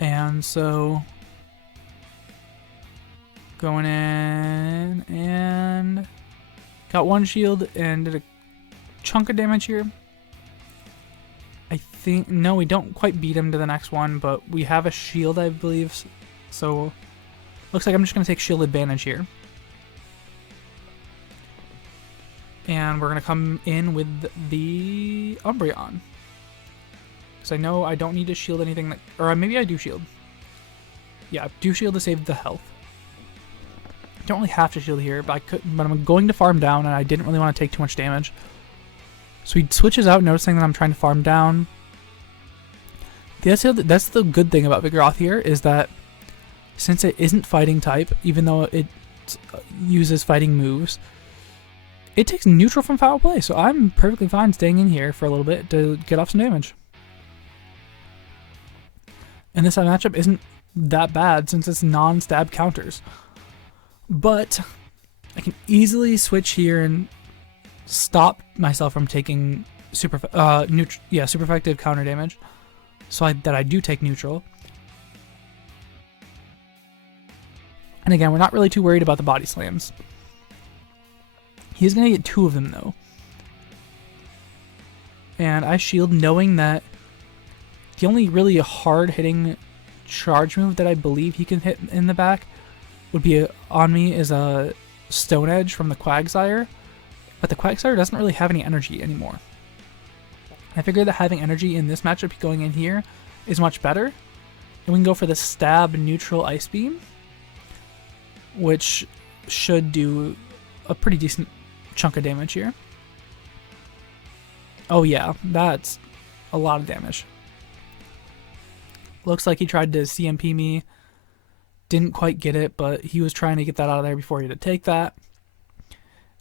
And so, going in and got 1 shield and did a chunk of damage here. I think, no, we don't quite beat him to the next one, but we have a shield, I believe. So, looks like I'm just going to take shield advantage here. And we're going to come in with the Umbreon. Because I know I don't need to shield anything that... Or maybe I do shield. Yeah, I do shield to save the health. I don't really have to shield here, but I'm going to farm down, and I didn't really want to take too much damage. So he switches out, noticing that I'm trying to farm down. That's the good thing about Vigoroth here, is that since it isn't fighting type, even though it uses fighting moves, it takes neutral from foul play, so I'm perfectly fine staying in here for a little bit to get off some damage. And this matchup isn't that bad since it's non-stab counters. But I can easily switch here and stop myself from taking super effective counter damage, so that I do take neutral. And again, we're not really too worried about the body slams. He's going to get 2 of them, though. And I shield knowing that the only really hard-hitting charge move that I believe he can hit in the back would be on me is a Stone Edge from the Quagsire. But the Quagsire doesn't really have any energy anymore. I figured that having energy in this matchup going in here is much better. And we can go for the Stab Neutral Ice Beam, which should do a pretty decent chunk of damage here. Oh yeah, that's a lot of damage. Looks like he tried to CMP me. Didn't quite get it, but he was trying to get that out of there before he had to take that.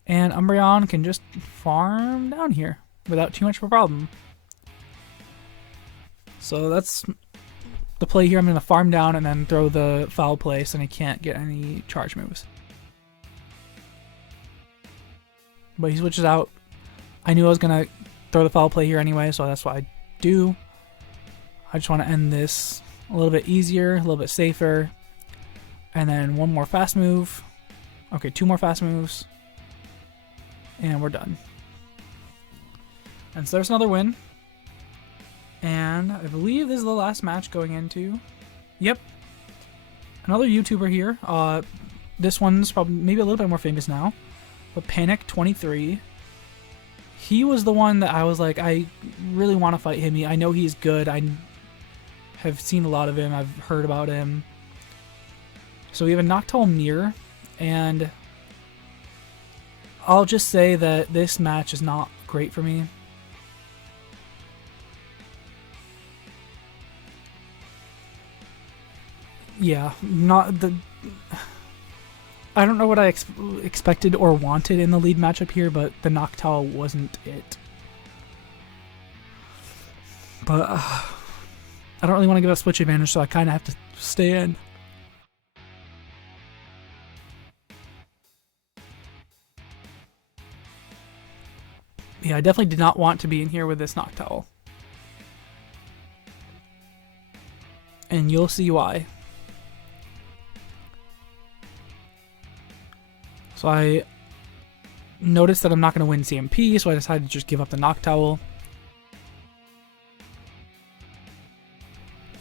And Umbreon can just farm down here without too much of a problem. So that's the play here. I'm going to farm down and then throw the foul play so he can't get any charge moves. But he switches out. I knew I was going to throw the foul play here anyway, so that's what I do. I just want to end this a little bit easier, a little bit safer. And then 1 more fast move. Okay, 2 more fast moves. And we're done. And so there's another win. And I believe this is the last match going into... Yep. Another YouTuber here. This one's probably maybe a little bit more famous now, but Panic23. He was the one that I was like, I really want to fight him. I know he's good. I have seen a lot of him. I've heard about him. So we have a Noctowl mirror, and I'll just say that this match is not great for me. Yeah, not the... I don't know what I expected or wanted in the lead matchup here, but the Noctowl wasn't it. But I don't really want to give up switch advantage, so I kind of have to stay in. Yeah, I definitely did not want to be in here with this Noctowl. And you'll see why. So I noticed that I'm not going to win CMP, so I decided to just give up the Noctowl.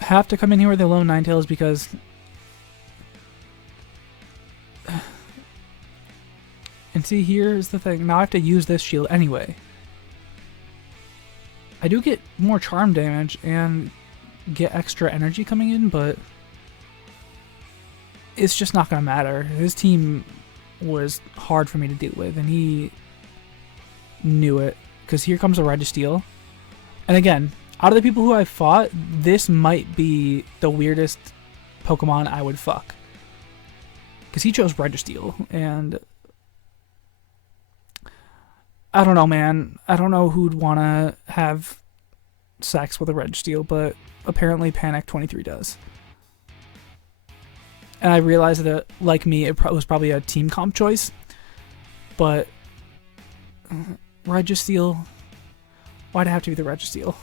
Have to come in here with the lone Ninetales because and see, here's the thing. Now I have to use this shield anyway. I do get more charm damage and get extra energy coming in, but it's just not going to matter. His team was hard for me to deal with, and he knew it, because here comes a Registeel. And again, out of the people who I've fought, this might be the weirdest Pokemon I would fuck, because he chose Registeel, and I don't know, man. I don't know who'd want to have sex with a Registeel, but apparently Panic23 does. And I realized that, like me, it was probably a team comp choice. But Registeel, why'd it have to be the Registeel?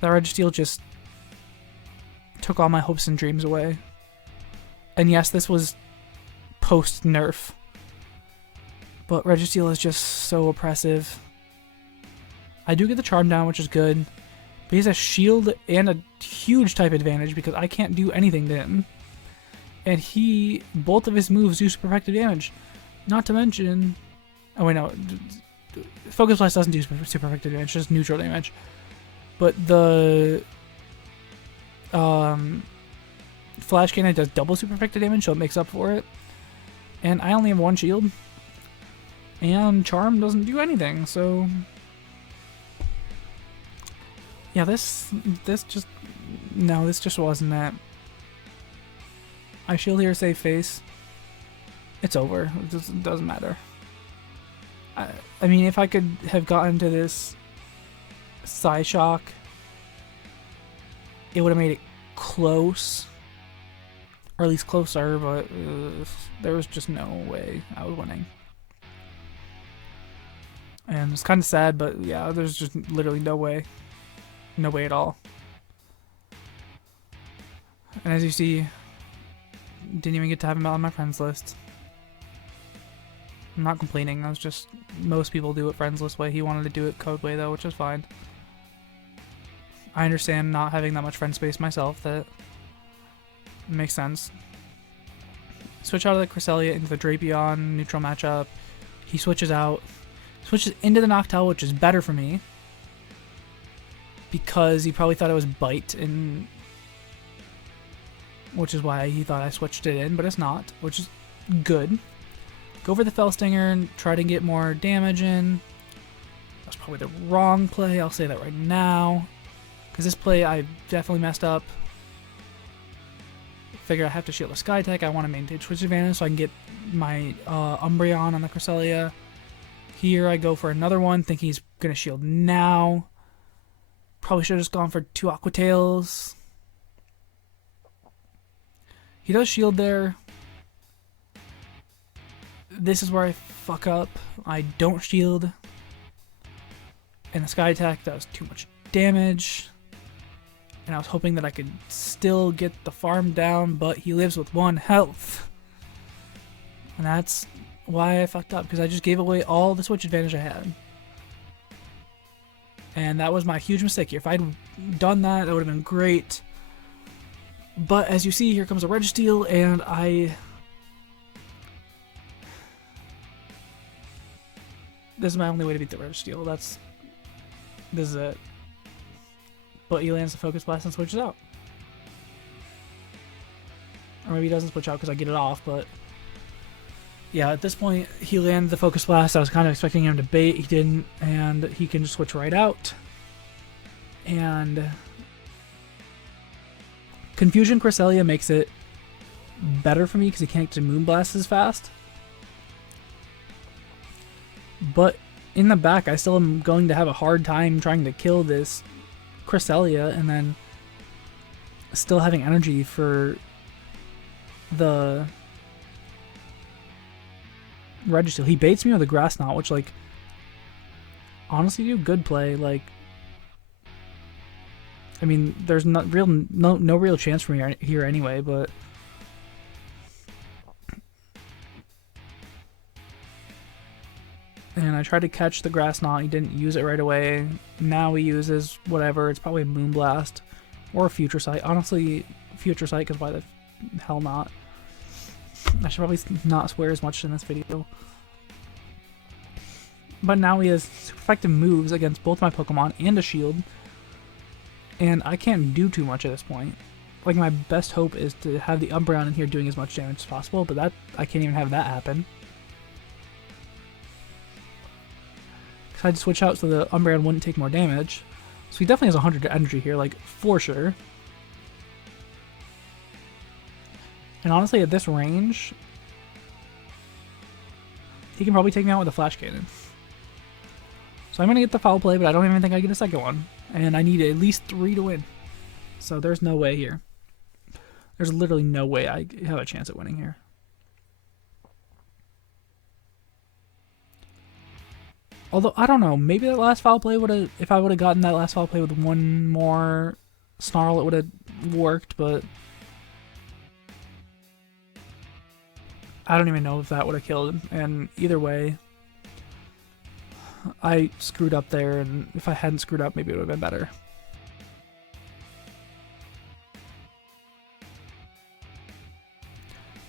That Registeel just took all my hopes and dreams away. And yes, this was post-nerf. But Registeel is just so oppressive. I do get the charm down, which is good. But he has a shield and a huge type advantage because I can't do anything to him. And both of his moves do super effective damage. Not to mention... Oh wait, no. Focus Blast doesn't do super effective damage, just neutral damage. But the... Flash Cannon does double super effective damage, so it makes up for it. And I only have one shield. And Charm doesn't do anything, so... Yeah, this just... No, this just wasn't it. I shield here, save face. It's over. It doesn't matter. I mean, if I could have gotten to this Psyshock, it would have made it close. Or at least closer, but there was just no way I was winning. And it's kind of sad, but yeah, there's just literally no way. No way at all. And as you see, didn't even get to have him out on my friends list. I'm not complaining, I was just... Most people do it friends list way. He wanted to do it code way though, which is fine. I understand not having that much friend space myself, that makes sense. Switch out of the Cresselia into the Drapion, neutral matchup. He switches out. Switches into the Noctowl, which is better for me. Because he probably thought it was Bite, and which is why he thought I switched it in, but it's not, which is good. Go for the Fell Stinger and try to get more damage in. That's probably the wrong play, I'll say that right now. Because this play I definitely messed up. Figure I have to shield a Sky Tech, I want to maintain switch advantage so I can get my Umbreon on the Cresselia. Here I go for another one, thinking he's going to shield now. Probably should have just gone for 2 Aqua Tails. He does shield there. This is where I fuck up. I don't shield. And the Sky Attack does too much damage. And I was hoping that I could still get the farm down, but he lives with 1 health. And that's why I fucked up, because I just gave away all the switch advantage I had. And that was my huge mistake here. If I'd done that, that would have been great. But as you see, here comes a Registeel, and this is my only way to beat the Registeel. This is it. But he lands the Focus Blast and switches out. Or maybe he doesn't switch out because I get it off, but yeah, at this point, he landed the Focus Blast. I was kind of expecting him to bait. He didn't, and he can just switch right out. And Confusion Cresselia makes it better for me because he can't get to Moonblast as fast. But in the back, I still am going to have a hard time trying to kill this Cresselia and then still having energy for the Registeel. He baits me with a Grass Knot, which, like, honestly, do good play. Like, I mean, there's no real chance for me here anyway, but and I tried to catch the Grass Knot. He didn't use it right away. Now he uses whatever. It's probably Moonblast or Future Sight. Honestly, Future Sight, because why the hell not? I should probably not swear as much in this video. But now he has super effective moves against both my Pokemon and a shield. And I can't do too much at this point. Like, my best hope is to have the Umbreon in here doing as much damage as possible, but that I can't even have that happen. Because I had to switch out so the Umbreon wouldn't take more damage. So he definitely has 100 energy here, like, for sure. And honestly, at this range, he can probably take me out with a Flash Cannon. So I'm going to get the Foul Play, but I don't even think I get a second one. And I need at least 3 to win. So there's no way here. There's literally no way I have a chance at winning here. Although, I don't know, maybe that last Foul Play would have, if I would have gotten that last Foul Play with one more Snarl, it would have worked, but I don't even know if that would have killed him. And either way, I screwed up there, and if I hadn't screwed up, maybe it would have been better.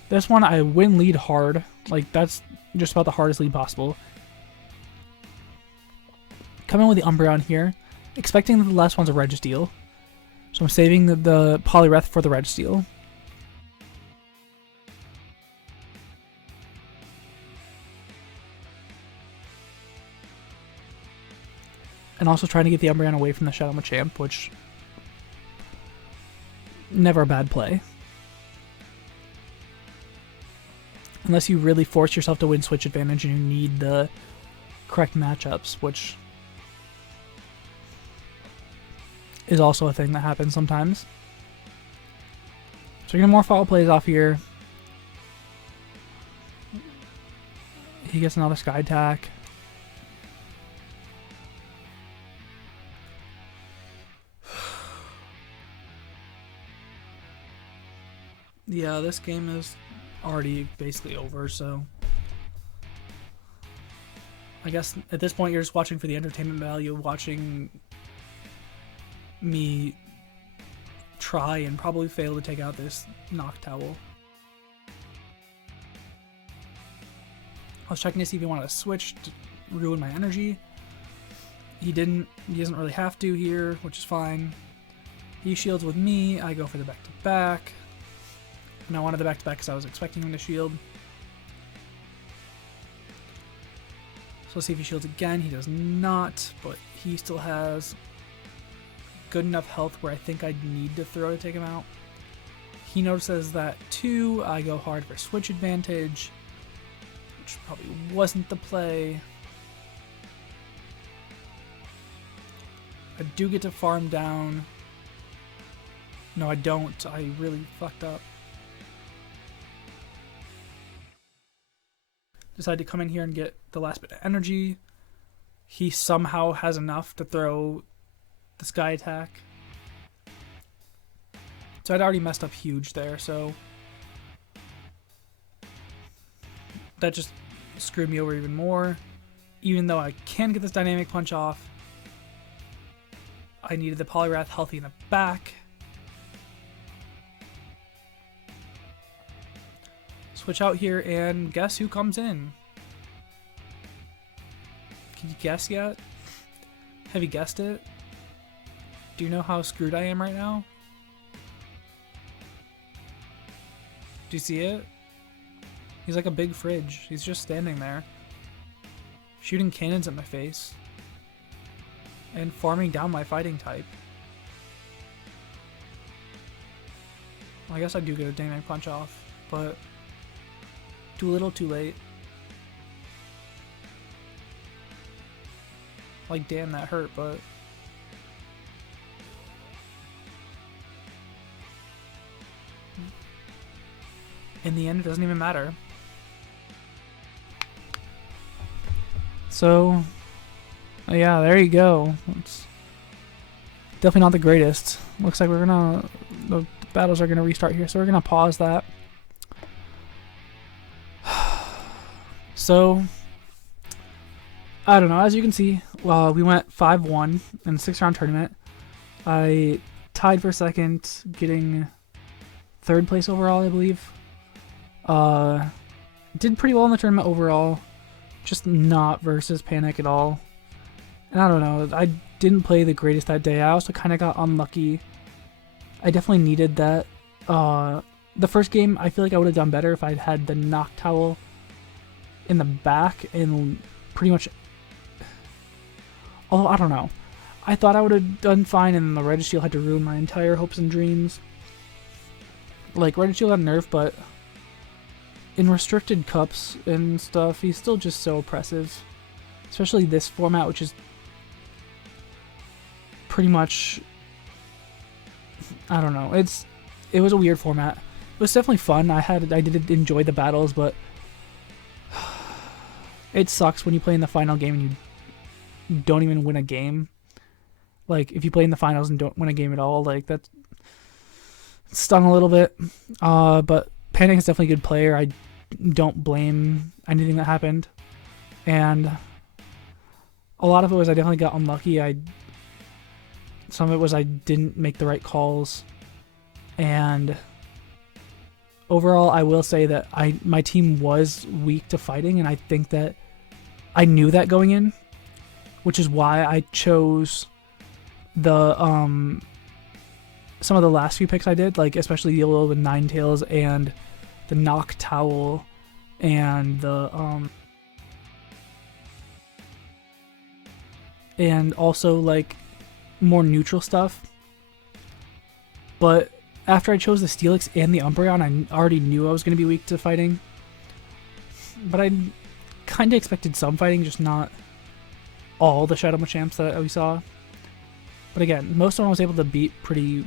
This one, I win lead hard. Like, that's just about the hardest lead possible. Coming with the Umbreon here, expecting that the last one's a Registeel. So I'm saving the Poliwrath for the Registeel. And also trying to get the Umbreon away from the Shadow Machamp, which never a bad play. Unless you really force yourself to win switch advantage and you need the correct matchups, which is also a thing that happens sometimes. So we're getting more foul plays off here. He gets another Sky Attack. Yeah, this game is already basically over, so I guess at this point you're just watching for the entertainment value of watching me try and probably fail to take out this Noctowl. I was checking to see if he wanted to switch to ruin my energy. He didn't. He doesn't really have to here, which is fine. He shields with me. I go for the back-to-back. And I wanted the back-to-back because I was expecting him to shield. So let's see if he shields again. He does not, but he still has good enough health where I think I'd need to throw to take him out. He notices that too. I go hard for switch advantage, which probably wasn't the play. I do get to farm down. No, I don't. I really fucked up. Decide to come in here and get the last bit of energy. He somehow has enough to throw the Sky Attack. So I'd already messed up huge there, so that just screwed me over even more. Even though I can get this Dynamic Punch off, I needed the Poliwrath healthy in the back. switch out here, and guess who comes in? Can you guess yet? Have you guessed it? Do you know how screwed I am right now? Do you see it? He's like a big fridge. He's just standing there, shooting cannons at my face and farming down my fighting type. Well, I guess I do get a dynamic punch off, but too little too late. Like, damn, that hurt, but in the end, it doesn't even matter. So, yeah, there you go. It's definitely not the greatest. Looks like the battles are gonna restart here, so we're gonna pause that. So, I don't know. As you can see, we went 5-1 in a 6-round tournament. I tied for second, getting 3rd place overall, I believe. Did pretty well in the tournament overall, just not versus Panic at all. And I don't know, I didn't play the greatest that day. I also kind of got unlucky. I definitely needed that. The first game, I feel like I would have done better if I'd had the knock towel in the back and pretty much... Although, I don't know. I thought I would have done fine, and the Registeel had to ruin my entire hopes and dreams. Like, Registeel got nerfed, but in restricted cups and stuff, he's still just so oppressive. Especially this format, which is pretty much... I don't know. It was a weird format. It was definitely fun. I did enjoy the battles, but it sucks when you play in the final game and you don't even win a game. Like, if you play in the finals and don't win a game at all, like, that stung a little bit. But Panic is definitely a good player. I don't blame anything that happened. And a lot of it was I definitely got unlucky. Some of it was I didn't make the right calls. And overall, I will say that my team was weak to fighting, and I think that I knew that going in, which is why I chose the some of the last few picks I did, like especially the Yolo with Ninetales and the Knock Towel and the and also like more neutral stuff. But after I chose the Steelix and the Umbreon, I already knew I was going to be weak to fighting. But I kind of expected some fighting, just not all the Shadow Machamps that we saw. But again, most of them I was able to beat pretty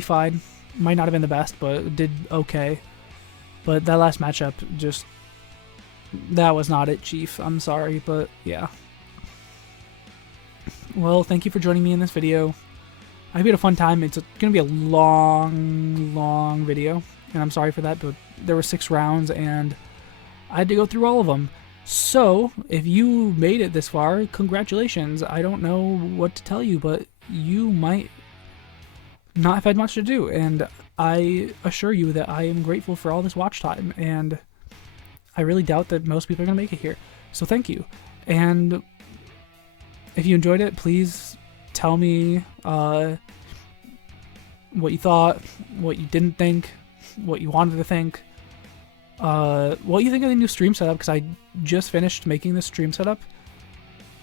fine. Might not have been the best, but did okay. But that last matchup, that was not it, Chief. I'm sorry, but yeah. Well, thank you for joining me in this video. I hope you had a fun time. It's going to be a long video, and I'm sorry for that, but there were 6 rounds, and I had to go through all of them. So, if you made it this far, congratulations. I don't know what to tell you, but you might not have had much to do, and I assure you that I am grateful for all this watch time, and I really doubt that most people are going to make it here. So thank you. And if you enjoyed it, please tell me what you thought, what you didn't think, what you wanted to think, what you think of the new stream setup, because I just finished making this stream setup.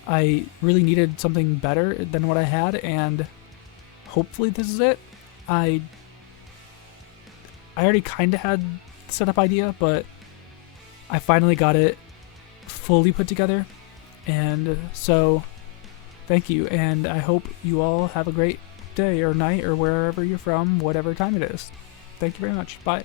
I really needed something better than what I had, and hopefully this is it. I already kind of had the setup idea, but I finally got it fully put together, and so thank you, and I hope you all have a great day or night or wherever you're from, whatever time it is. Thank you very much. Bye.